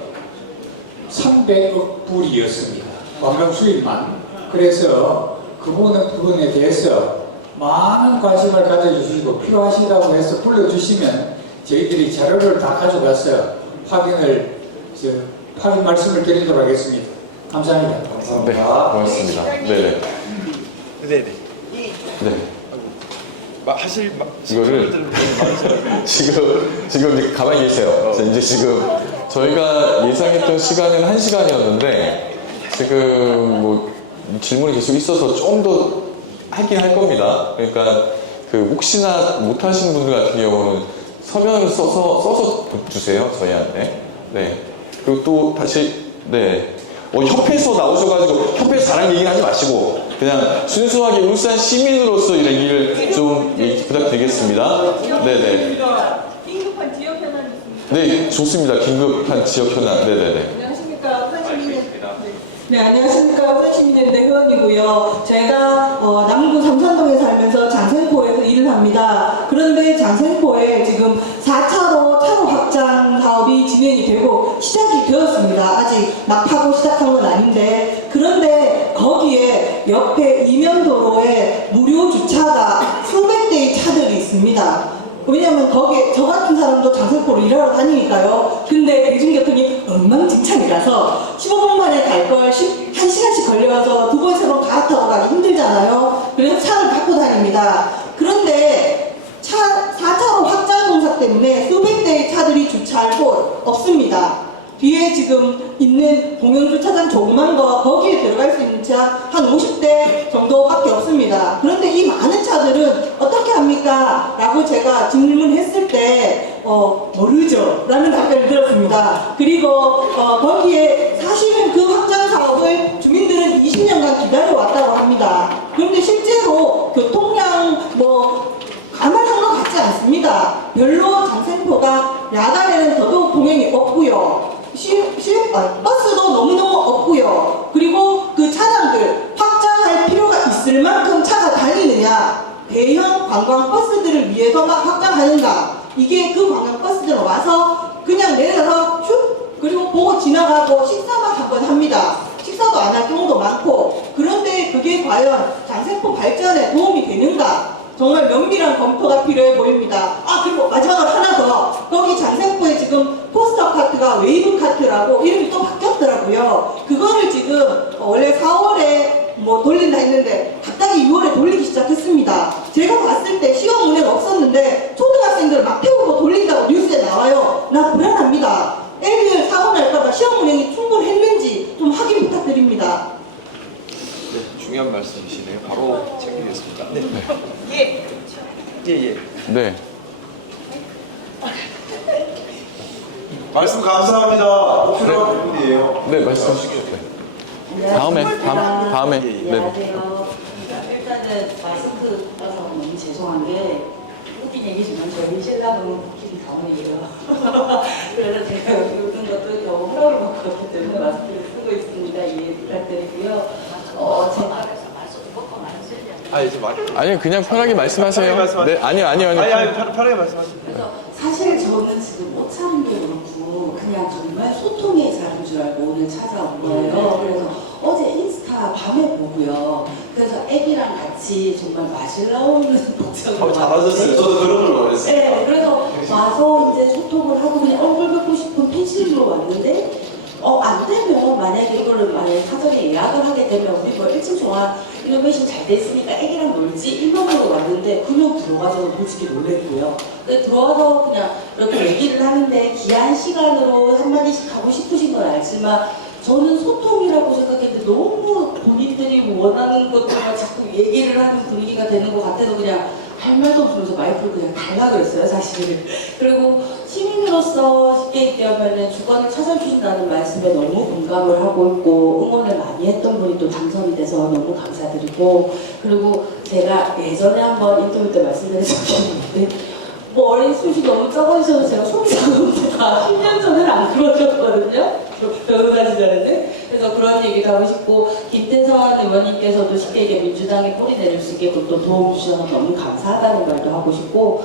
300억 불이었습니다. 관광 수입만. 그래서 그 부분에 대해서 많은 관심을 가져주시고 필요하시다고 해서 불러주시면 저희들이 자료를 다 가져가서 확인 말씀을 드리도록 하겠습니다. 감사합니다. 네, 고맙습니다. 네네. 네네. 네. 하실 이거를 지금 이제 가만히 계세요. 이제 지금 저희가 예상했던 시간은 1시간이었는데 지금 뭐 질문이 계속 있어서 좀 더 하긴 할 겁니다. 그러니까 그 혹시나 못하시는 분들 같은 경우는 서면을 써서 주세요, 저희한테. 네. 그리고 또 다시 네. 협회에서 나오셔가지고 협회에서 자랑 얘기는 하지 마시고 그냥 순수하게 울산 시민으로서 이런 얘기를 좀 부탁드리겠습니다. 네네. 긴급한 지역 현안 있습니다. 네, 좋습니다. 긴급한 지역 현안. 네네네. 안녕하십니까. 네, 안녕하십니까. 울산시민연대 회원이고요. 제가 남구 삼산동에 살면서 장생포에서 일을 합니다. 그런데 장생포에 지금 4차로 차로 확장 사업이 진행이 되고 시작이 되었습니다. 아직 막 파고 시작한 건 아닌데 그런데 거기에 옆에 이면도로에 무료 주차가 수백 대의 차들이 있습니다. 왜냐면 거기에 저 같은 사람도 장생포로 일하러 다니니까요. 근데 대중교통이 엉망진창이라서 15분 만에 갈 걸 1시간씩 걸려서 두 번, 세 번 갈아타고 가기 힘들잖아요. 그래서 차를 갖고 다닙니다. 그런데 4차로 확장 공사 때문에 수백 대의 차들이 주차할 곳 없습니다. 뒤에 지금 있는 공영주차장 조그만 거 거기에 들어갈 수 있는 차 한 50대 정도밖에 없습니다. 그런데 이 많은 차들은 어떻게 합니까? 라고 제가 질문했을 때 모르죠 라는 답변을 들었습니다. 그리고 거기에 사실은 그 확장 사업을 주민들은 20년간 기다려왔다고 합니다. 그런데 실제로 교통량 감안한 것 같지 않습니다. 별로 장생포가 야간에는 더더욱 동행이 없고요. 버스도 너무너무 없고요. 그리고 그 차량들 확장할 필요가 있을 만큼 차가 다니느냐, 대형 관광버스들을 위해서만 확장하는가, 이게 그 관광버스들 와서 그냥 내려서 슉 그리고 보고 지나가고 식사만 한 번 합니다. 식사도 안 할 경우도 많고. 그런데 그게 과연 장생포 발전에 도움이 되는가, 정말 면밀한 검토가 필요해 보입니다. 그리고 마지막으로 하나 더. 거기 장생포에 지금 포스터 카트가 웨이브 카트라고 이름이 또 바뀌었더라고요. 그거를 지금 원래 4월에 돌린다 했는데 갑자기 6월에 돌리기 시작했습니다. 제가 봤을 때 시험 운행 없었는데 초등학생들 막 태우고 돌린다고 뉴스에 나와요. 나 불안합니다. 애들 사고 날까봐 시험 운행이 충분했는지 좀 확인 부탁드립니다. 네, 중요한 말씀이시네요. 바로 챙기겠습니다. 네. 예. 네. 말씀 감사합니다. 필요한 부분이에요. 네, 말씀해 주십시오. 네. 다음에. 네. 안녕하세요. 일단은 마스크 써서 너무 죄송한 게 웃긴 얘기지만 저희 신랑은 코끼리 가문이에요. 그래서 제가 웃는 것도 너무 허락을 받고 있기 때문에 마스크를 쓰고 있습니다. 이해 부탁드리고요. 제가 이제 말. 아니 그냥 편하게 말씀하세요. 편하게 말씀하세요. 네, 아니요. 편하게 말씀하세요. 그래서 사실 저는 지금 못 차린 게 그렇고 그냥 정말 소통의 자리인 줄 알고 오늘 찾아온 거예요. 그래서 어제 인스타 밤에 보고요. 그래서 애기랑 같이 정말 마실 나오는 복장을 잘하셨어요. 저도 그런 걸 원했어요. 네, 그래서 와서 이제 소통을 하고 그냥 얼굴 뵙고 싶은 펜실로 왔는데 안 되면 만약에 이거를 만약에 사전에 예약을 하게 되면 우리 뭐 1층 종합 이노베이션 잘 돼 있으니까 애기랑 놀지 일반으로 왔는데 그냥 들어가서 솔직히 놀랬고요. 들어와서 그냥 이렇게 얘기를 하는데 귀한 시간으로 한마디씩 하고 싶으신 건 알지만 저는 소통이라고 생각했는데 너무 본인들이 원하는 것들만 자꾸 얘기를 하는 분위기가 되는 것 같아서 그냥 할 말도 없으면서 마이크를 그냥 달라 그랬어요, 사실. 그리고 시민으로서 쉽게 얘기하면 주권을 찾아주신다는 말씀에 너무 공감을 하고 있고 응원을 많이 했던 분이 또 당선이 돼서 너무 감사드리고 그리고 제가 예전에 한번 인터뷰 때 말씀드린 적이 있는데 뭐 어린 숱이 너무 적어지셔서 제가 속이 작은데 다 10년 전에는 안 그러셨거든요. 변호사 시절인데 그래서 그런 얘기도 하고 싶고 김태선 의원님께서도 쉽게 얘기해 민주당에 뿌리 내릴 수 있게끔 또 도움 주셔서 너무 감사하다는 말도 하고 싶고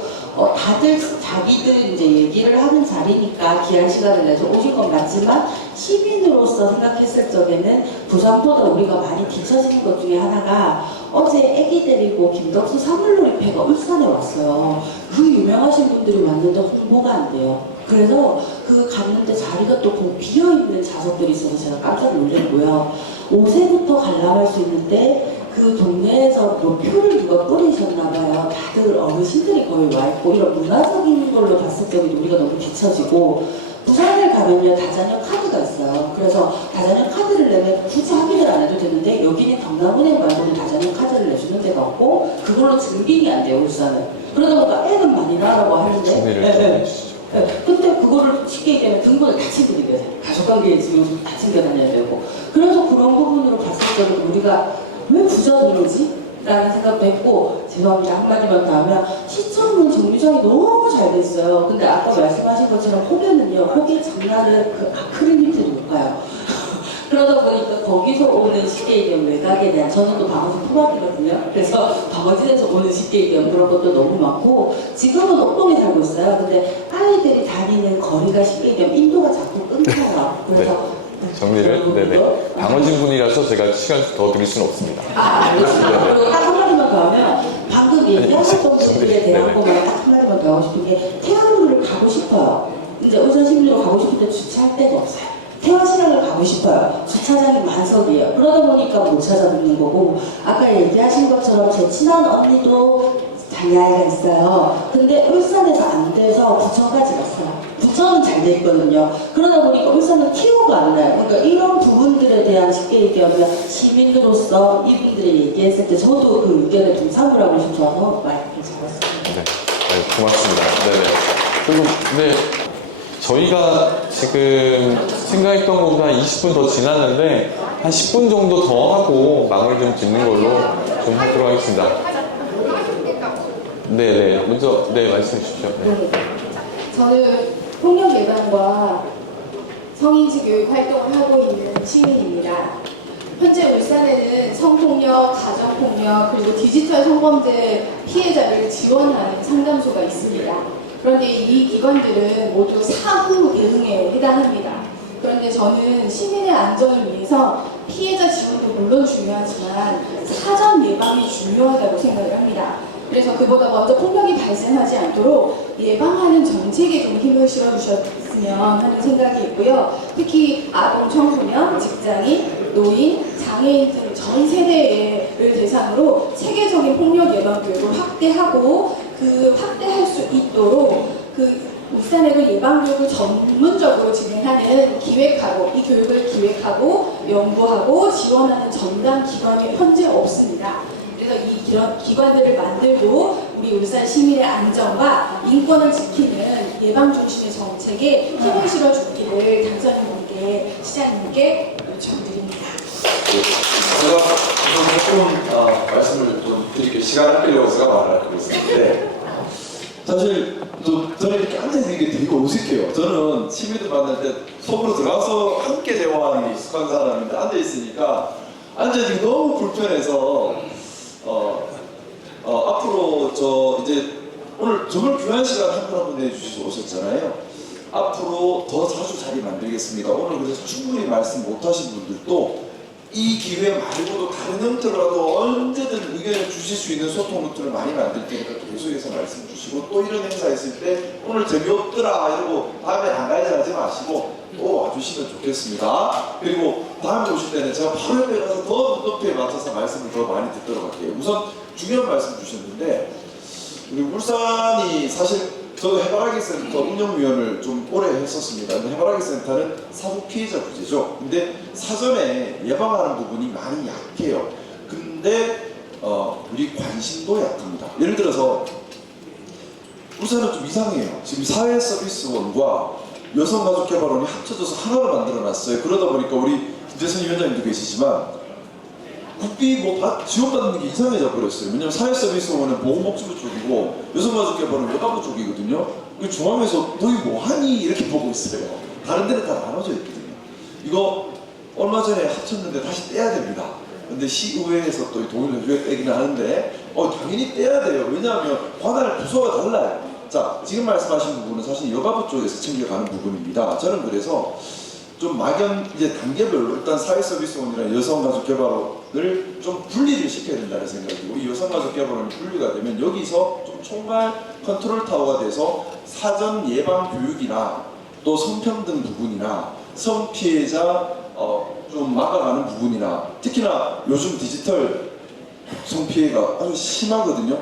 다들 자기들 이제 얘기를 하는 자리니까 귀한 시간을 내서 오신 건 맞지만 시민으로서 생각했을 적에는 부산보다 우리가 많이 뒤처지는 것 중에 하나가 어제 애기 데리고 김덕수 사물놀이패가 울산에 왔어요. 그 유명하신 분들이 왔는데 홍보가 안 돼요. 그래서 그 갔는데 자리가 또 비어있는 좌석들이 있어서 제가 깜짝 놀랐고요. 5세부터 관람할 수 있는데 그 동네에서 뭐 표를 누가 뿌리셨나봐요. 다들 어르신들이 거의 와있고 이런 문화적인 걸로 봤을 때 우리가 너무 뒤처지고 부산에 가면요 다자녀 카드가 있어요. 그래서 다자녀 카드를 내면 굳이 확인을 안 해도 되는데 여기는 경남은행 말고는 다자녀 카드를 내주는 데가 없고 그걸로 증빙이 안 돼요 울산은. 그러다 보니까 애는 많이 나라고 하는데 근데 그거를 쉽게 얘기하면 등본을 다 챙겨드려야 돼요. 가족관계에 지금 다 챙겨 다녀야 되고 그래서 그런 부분으로 봤을 때도 우리가 왜 부자 그러지? 라는 생각도 했고 죄송합니다 한마디만 더 하면 시청은 정류장이 너무 잘 돼 있어요. 근데 아까 말씀하신 것처럼 혹에는요 혹의 장난을 그 아크릴 밑에 못 가요. 그러다 보니까 거기서 오는 쉽게 얘기하면 외곽에 대한 저는 또 방어진 토박이거든요. 그래서 방어진에서 오는 쉽게 얘기하면 그런 것도 너무 많고 지금은 옥동에 살고 있어요. 근데 아이들이 다니는 거리가 쉽게 얘기하면 인도가 자꾸 끊겨요. 그래서 정리를 네네 방어진 분이라서 제가 시간 더 드릴 수는 없습니다. 알겠습니다. 그리고 딱 한마디만 더 하면 방금 얘기하셨던 분들에 대한 것만 딱 한마디만 더 하고 싶은 게 태안으로 가고 싶어요. 이제 울산시민으로 가고 싶은데 주차할 데가 없어요. 태화시장을 가고 싶어요. 주차장이 만석이에요. 그러다 보니까 못 찾아듣는 거고 아까 얘기하신 것처럼 제 친한 언니도 장애아이가 있어요. 근데 울산에서 안 돼서 부천까지 갔어요. 부천은 잘 돼 있거든요. 그러다 보니까 울산은 티오가 안 나요. 그러니까 이런 부분들에 대한 쉽게 얘기하면 시민으로서 이분들이 얘기했을 때 저도 그 의견에 동참을 하고 싶어서 마이크를 잡았습니다. 네, 고맙습니다. 네네. 그리고 네. 저희가 지금 생각했던 것보다 20분 더 지났는데 한 10분 정도 더 하고 마무리 좀 짓는 걸로 좀 하도록 하겠습니다. 네네. 먼저 네 말씀해 주십시오. 네. 저는 폭력 예방과 성인지 교육 활동을 하고 있는 시민입니다. 현재 울산에는 성폭력, 가정폭력, 그리고 디지털 성범죄 피해자를 지원하는 상담소가 있습니다. 그런데 이 기관들은 모두 사후 대응에 해당합니다. 그런데 저는 시민의 안전을 위해서 피해자 지원도 물론 중요하지만 사전 예방이 중요하다고 생각을 합니다. 그래서 그보다 먼저 폭력이 발생하지 않도록 예방하는 정책에 좀 힘을 실어주셨으면 하는 생각이 있고요. 특히 아동, 청소년, 직장인, 노인, 장애인 등 전 세대를 대상으로 체계적인 폭력 예방 교육을 확대하고 확대할 수 있도록 울산에도 예방교육을 전문적으로 진행하는 기획하고 이 교육을 기획하고 연구하고 지원하는 전담 기관이 현재 없습니다. 그래서 이런 기관들을 만들고 우리 울산 시민의 안전과 인권을 지키는 예방 중심의 정책에 힘을 실어주기를 당선인분께 시장님께 요청드립니다. 제가 조금 말씀을 좀 드릴게요. 시간 아끼려고 제가 말을 하고 있었는데 사실 저는 이렇게 앉아있는 게 되게 어색해요. 저는 시민들 만날 때 속으로 들어가서 함께 대화하는 게 익숙한 사람인데 앉아있으니까 앉아있는 게 너무 불편해서 앞으로 이제 오늘 정말 귀한 시간 한 분 내주셔서 오셨잖아요. 앞으로 더 자주 자리 만들겠습니다. 오늘 그래서 충분히 말씀 못하신 분들도 이 기회 말고도 다른 형태로라도 언제든 의견을 주실 수 있는 소통 루트를 많이 만들 테니까 계속해서 말씀 주시고, 또 이런 행사 있을 때 오늘 재미없더라 이러고 다음에 안 가야지 하지 마시고 또 와주시면 좋겠습니다. 그리고 다음에 오실 때는 제가 바로 옆에 가서 더 눈높이에 맞춰서 말씀을 더 많이 듣도록 할게요. 우선 중요한 말씀 주셨는데, 우리 울산이 사실 저도 해바라기 센터 운영위원을 좀 오래 했었습니다. 근데 해바라기 센터는 사고 피해자 구제죠. 근데 사전에 예방하는 부분이 많이 약해요. 근데 우리 관심도 약합니다. 예를 들어서 울산은 좀 이상해요. 지금 사회서비스원과 여성가족개발원이 합쳐져서 하나를 만들어놨어요. 그러다 보니까 우리 김재선 위원장님도 계시지만 국비 지원받는 게 이상해져 버렸어요. 왜냐면 사회서비스원은 보건복지부 쪽이고 여성가족개발은 여가부 쪽이거든요. 중앙에서 너희 뭐하니? 이렇게 보고 있어요. 다른 데는 다 나눠져 있거든요. 이거 얼마 전에 합쳤는데 다시 떼야 됩니다. 근데 시의회에서 또 동의를 해줘야 떼기는 하는데 당연히 떼야 돼요. 왜냐하면 관할 부서가 달라요. 자, 지금 말씀하신 부분은 사실 여가부 쪽에서 챙겨가는 부분입니다. 저는 그래서 좀 막연 이제 단계별로 일단 사회서비스원이나 여성가족개발원을 좀 분리를 시켜야 된다는 생각이고, 이 여성가족개발원이 분리가 되면 여기서 좀 총괄 컨트롤 타워가 돼서 사전 예방 교육이나 또 성평등 부분이나 성피해자 좀 막아가는 부분이나, 특히나 요즘 디지털 성피해가 아주 심하거든요.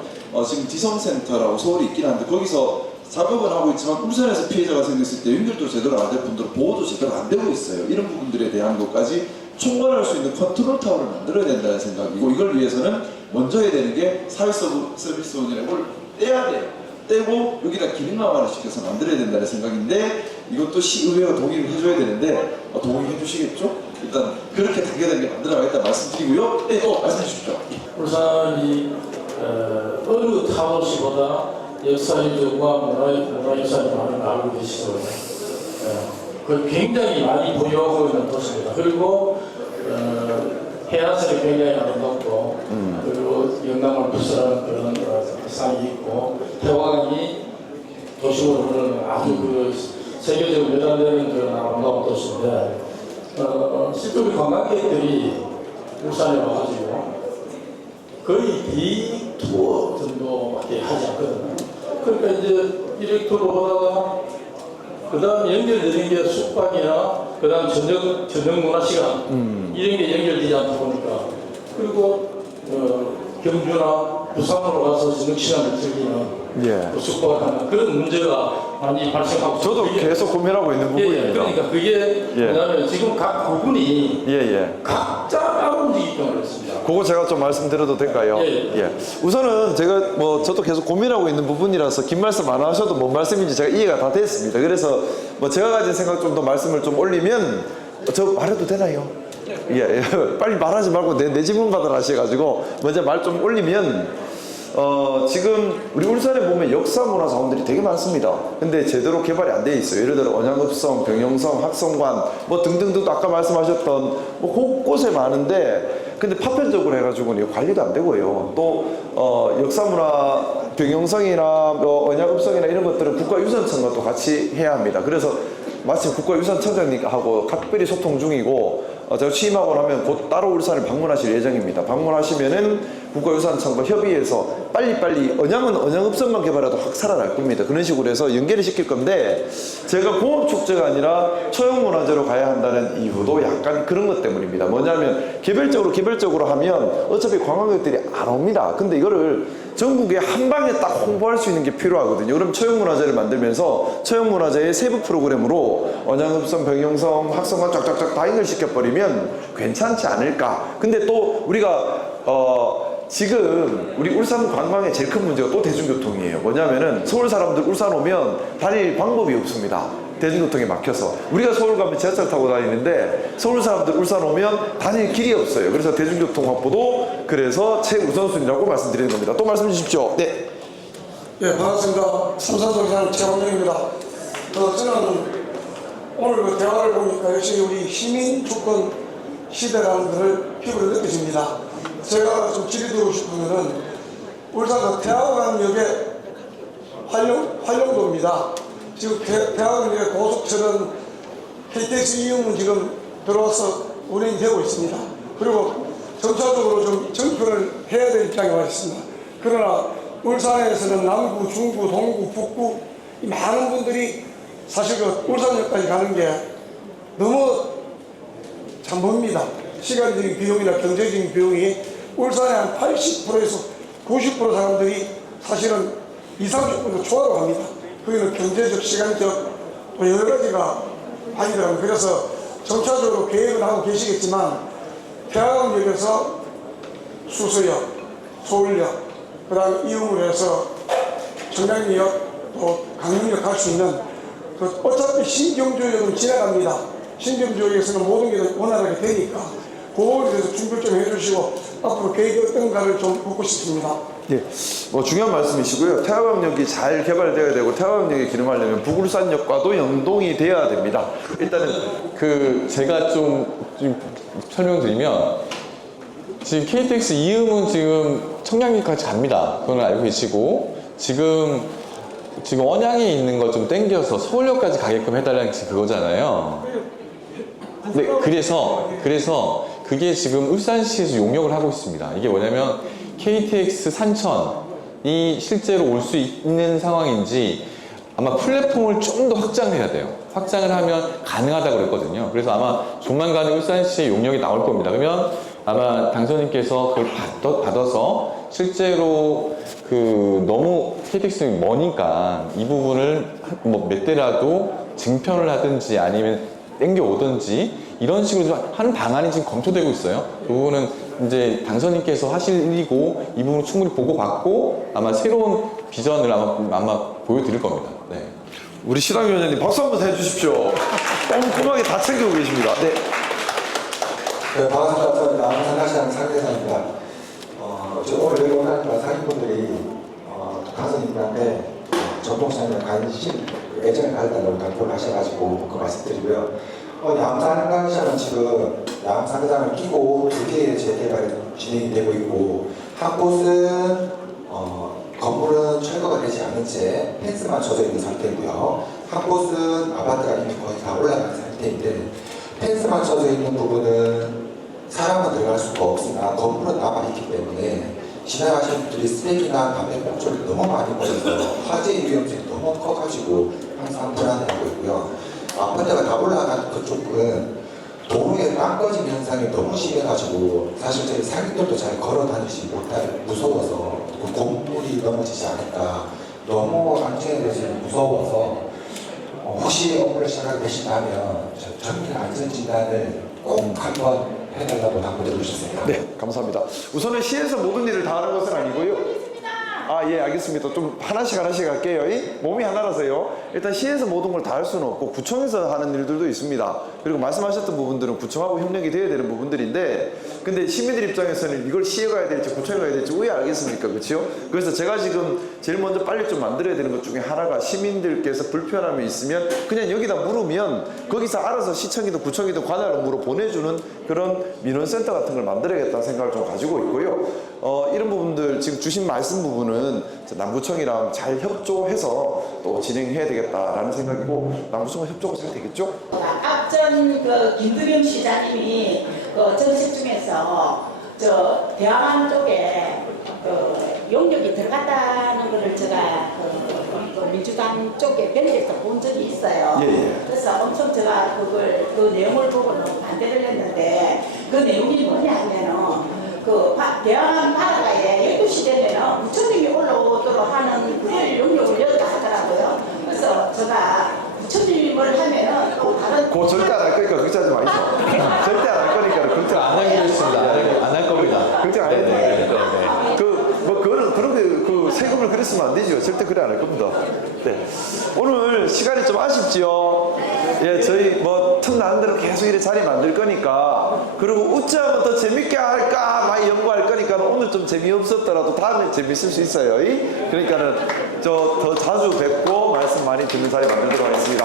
지금 디성센터라고 서울에 있긴 한데 거기서 작업은 하고 있지만 울산에서 피해자가 생겼을 때 연결도 제대로 안 될 분들 보호도 제대로 안 되고 있어요. 이런 부분들에 대한 것까지 총괄할 수 있는 컨트롤 타워를 만들어야 된다는 생각이고, 이걸 위해서는 먼저 해야 되는 게 사회서비스원이라는 걸 떼야 돼요. 떼고 여기다 기능화를 시켜서 만들어야 된다는 생각인데, 이것도 시의회가 동의를 해줘야 되는데 동의해 주시겠죠? 일단 그렇게 단계단계 만들어가겠다 말씀드리고요. 네, 또 말씀해 주십시오. 울산이 어느 타도시보다 역사유적과 문화유산이 많은 걸 알고 계시죠. 그 굉장히 많이 보유하고 있는 도시입니다. 그리고 해안선이 굉장히 아름답고, 그리고 영남을 부설하는 그런 산이 있고, 태화강이 도시로 흐르는 아주 그 세계적으로 매달되는 그런 아름다운 도시인데, 실제 우리 관광객들이 울산에 와가지고 거의 데이투어 정도밖에 하지 않거든요. 그러니까 이제 디렉터로 하다가 그 다음 연결되는 게 숙박이나 그 다음 저녁 문화 시간 이런 게 연결되지 않다 보니까, 그리고 경주나 부산으로 가서 저녁 시간을 즐기는 또 숙박을 하는 그런 문제가 많이 발생하고, 저도 계속 고민하고 있는 부분입니다. 그러니까 그게 뭐냐면 지금 각 부분이 각자 움직이기 때문에 그거 제가 좀 말씀드려도 될까요? 우선은 제가 저도 계속 고민하고 있는 부분이라서 긴 말씀 안 하셔도 뭔 말씀인지 제가 이해가 다 됐습니다. 그래서 제가 가진 생각 좀 더 말씀을 좀 올리면, 저 말해도 되나요? 빨리 말하지 말고 내 질문 받으라 하셔가지고 먼저 말 좀 올리면, 지금 우리 울산에 보면 역사문화 자원들이 되게 많습니다. 근데 제대로 개발이 안 돼 있어요. 예를 들어 언양읍성, 병영성, 학성관 등등등 아까 말씀하셨던 곳곳에 많은데, 근데 파편적으로 해가지고는 관리도 안 되고요. 또 역사문화 병영성이나 언양읍성이나 이런 것들은 국가유산청과 또 같이 해야 합니다. 그래서 마침 국가유산청장님하고 각별히 소통 중이고, 제가 취임하고 나면 곧 따로 울산을 방문하실 예정입니다. 방문하시면은 국가유산청과 협의해서 빨리빨리 언양은 언양읍성만 개발해도 확 살아날 겁니다. 그런 식으로 해서 연계를 시킬 건데, 제가 공업축제가 아니라 초용문화재로 가야 한다는 이유도 약간 그런 것 때문입니다. 뭐냐면 개별적으로 하면 어차피 관광객들이 안 옵니다. 근데 이거를 전국에 한 방에 딱 홍보할 수 있는 게 필요하거든요. 그럼 초용문화재를 만들면서 초용문화재의 세부 프로그램으로 언양읍성, 병영성, 학성관 쫙쫙쫙 다 연결시켜버리면 괜찮지 않을까. 근데 또 우리가 지금 우리 울산 관광의 제일 큰 문제가 또 대중교통이에요. 뭐냐면은 서울 사람들 울산 오면 다닐 방법이 없습니다. 대중교통에 막혀서. 우리가 서울 가면 지하철 타고 다니는데 서울 사람들 울산 오면 다닐 길이 없어요. 그래서 대중교통 확보도 그래서 최우선순위라고 말씀드리는 겁니다. 또 말씀 주십시오. 네. 반갑습니다. 삼산동 사람 최원정입니다. 저는 오늘 대화를 보니까 역시 우리 시민 주권 시대라는 것을 피부로 느껴집니다. 제가 좀 질의드리고 싶으면은 울산 태화강역의 활용도입니다. 지금 태화강역의 고속철은 KTX 이용은 지금 들어와서 운행이 되고 있습니다. 그리고 점차적으로 좀 정편을 해야 될 입장에 와 있습니다. 그러나 울산에서는 남구, 중구, 동구, 북구 이 많은 분들이 사실 그 울산역까지 가는 게 너무 참 멉니다. 시간적인 비용이나 경제적인 비용이 울산의 한 80%에서 90% 사람들이 사실은 20-30분도 초과로 갑니다. 거기는 경제적, 시간적 또 여러 가지가 아니더라고요. 그래서 점차적으로 계획을 하고 계시겠지만 태화강역에서 수서역, 서울역, 그 다음 이용을 해서 청량리역, 또 강릉역 갈 수 있는 어차피 신경주역은 지나갑니다. 신경주역에서는 모든 게 원활하게 되니까 그거에 대해서 준비를 좀 해주시고 앞으로 계획이 어떤가를 좀 묻고 싶습니다. 예, 뭐 중요한 말씀이시고요. 태화강역이 잘 개발되어야 되고 태화강역이 기능하려면 북울산역과도 연동이 돼야 됩니다. 일단은 제가 좀 설명드리면 지금 KTX 이음은 지금 청량리까지 갑니다. 그건 알고 계시고 지금 언양에 있는 걸 좀 땡겨서 서울역까지 가게끔 해달라는 게 그거잖아요. 네, 그래서 그게 지금 울산시에서 용역을 하고 있습니다. 이게 뭐냐면 KTX 산천이 실제로 올 수 있는 상황인지 아마 플랫폼을 좀 더 확장을 해야 돼요. 확장을 하면 가능하다고 그랬거든요. 그래서 아마 조만간에 울산시에 용역이 나올 겁니다. 그러면 아마 당선인께서 그걸 받아서 실제로 너무 KTX는 머니까 이 부분을 뭐 몇 대라도 증편을 하든지 아니면 땡겨 오든지 이런 식으로 좀 하는 방안이 지금 검토되고 있어요. 그 부분은 이제 당선인께서 하실 일이고 이 부분을 충분히 보고받고 아마 새로운 비전을 아마 보여드릴 겁니다. 네. 우리 신학위원장님 박수 한번 해주십시오. 꼼꼼하게 다 챙기고 계십니다. 네. 네, 반갑습니다. 저는 남산가시장 상대사입니다. 오늘 여기 오는 상인분들이 당선인한테 전통시장에 관심, 애정을 가졌다고 발표를 하셔가지고 그 말씀드리고요. 양산강시장은 지금 양산강을 끼고 두 개의 재개발이 진행이 되고 있고 한 곳은 건물은 철거가 되지 않은 채 펜스만 쳐져 있는 상태고요. 한 곳은 아파트가 이미 거의 다 올라간 상태인데 펜스만 쳐져 있는 부분은 사람은 들어갈 수가 없으나 건물은 남아있기 때문에 지나가시는 분들이 쓰레기나 담배 꽁초를 너무 많이 버려서 화재 위험성이 너무 커가지고 항상 불안해하고 있고요. 아파트가 다 올라간 그쪽은 도로에 빵 꺼짐 현상이 너무 심해가지고 사실 저희 상인들도 잘 걸어 다니지 못할 무서워서 그 건물이 넘어지지 않을까 너무 안전에 대해서 무서워서 혹시 업무를 시작하게 되신다면 전기 안전진단을 꼭 한번 해달라고 당부드리고 싶습니다. 네, 감사합니다. 우선은 시에서 모든 일을 다 하는 것은 아니고요. 예, 알겠습니다. 좀 하나씩 할게요. 몸이 하나라서요. 일단 시에서 모든 걸 다 할 수는 없고 구청에서 하는 일들도 있습니다. 그리고 말씀하셨던 부분들은 구청하고 협력이 돼야 되는 부분들인데 근데 시민들 입장에서는 이걸 시에 가야 될지 구청에 가야 될지 왜 알겠습니까? 그렇죠? 그래서 제가 지금 제일 먼저 빨리 좀 만들어야 되는 것 중에 하나가 시민들께서 불편함이 있으면 그냥 여기다 물으면 거기서 알아서 시청이든 구청이든 관할 업무로 보내주는 그런 민원센터 같은 걸 만들어야겠다는 생각을 좀 가지고 있고요. 이런 부분들 지금 주신 말씀 부분은 남구청이랑 잘 협조해서 또 진행해야 되겠다라는 생각이고 남구청과 협조가 잘 되겠죠? 앞전 김두겸 시장님이 정책 중에서 대화만 쪽에 용역이 들어갔다는 것을 제가 민주당 쪽에 변리해서 본 적이 있어요. 예. 그래서 엄청 제가 그 내용을 보고 너무 반대를 했는데 그 내용이 뭐냐면은 대왕 바다가에 12시 되면은 부처님이 올라오도록 하는 그걸 용역을 열다 하더라고요. 그래서 제가 부처님을 하면은 또 다른 그거 절대 안 할 거니까 걱정하지 마시죠. 절대 안 할 거니까 걱정 안 하기로 했습니다. 안 할 겁니다. 걱정 안 해도 돼요. 그런 세금을 그랬으면 안 되죠. 절대 그래 안 할 겁니다. 네. 오늘 시간이 좀 아쉽지요. 예, 저희 틈 나는 대로 계속 이렇게 자리 만들 거니까 그리고 웃자면 더 재밌게 할까 많이 연구할 거니까 오늘 좀 재미없었더라도 다음에 재밌을 수 있어요. 그러니까는 더 자주 뵙고 말씀 많이 듣는 자리 만들도록 하겠습니다.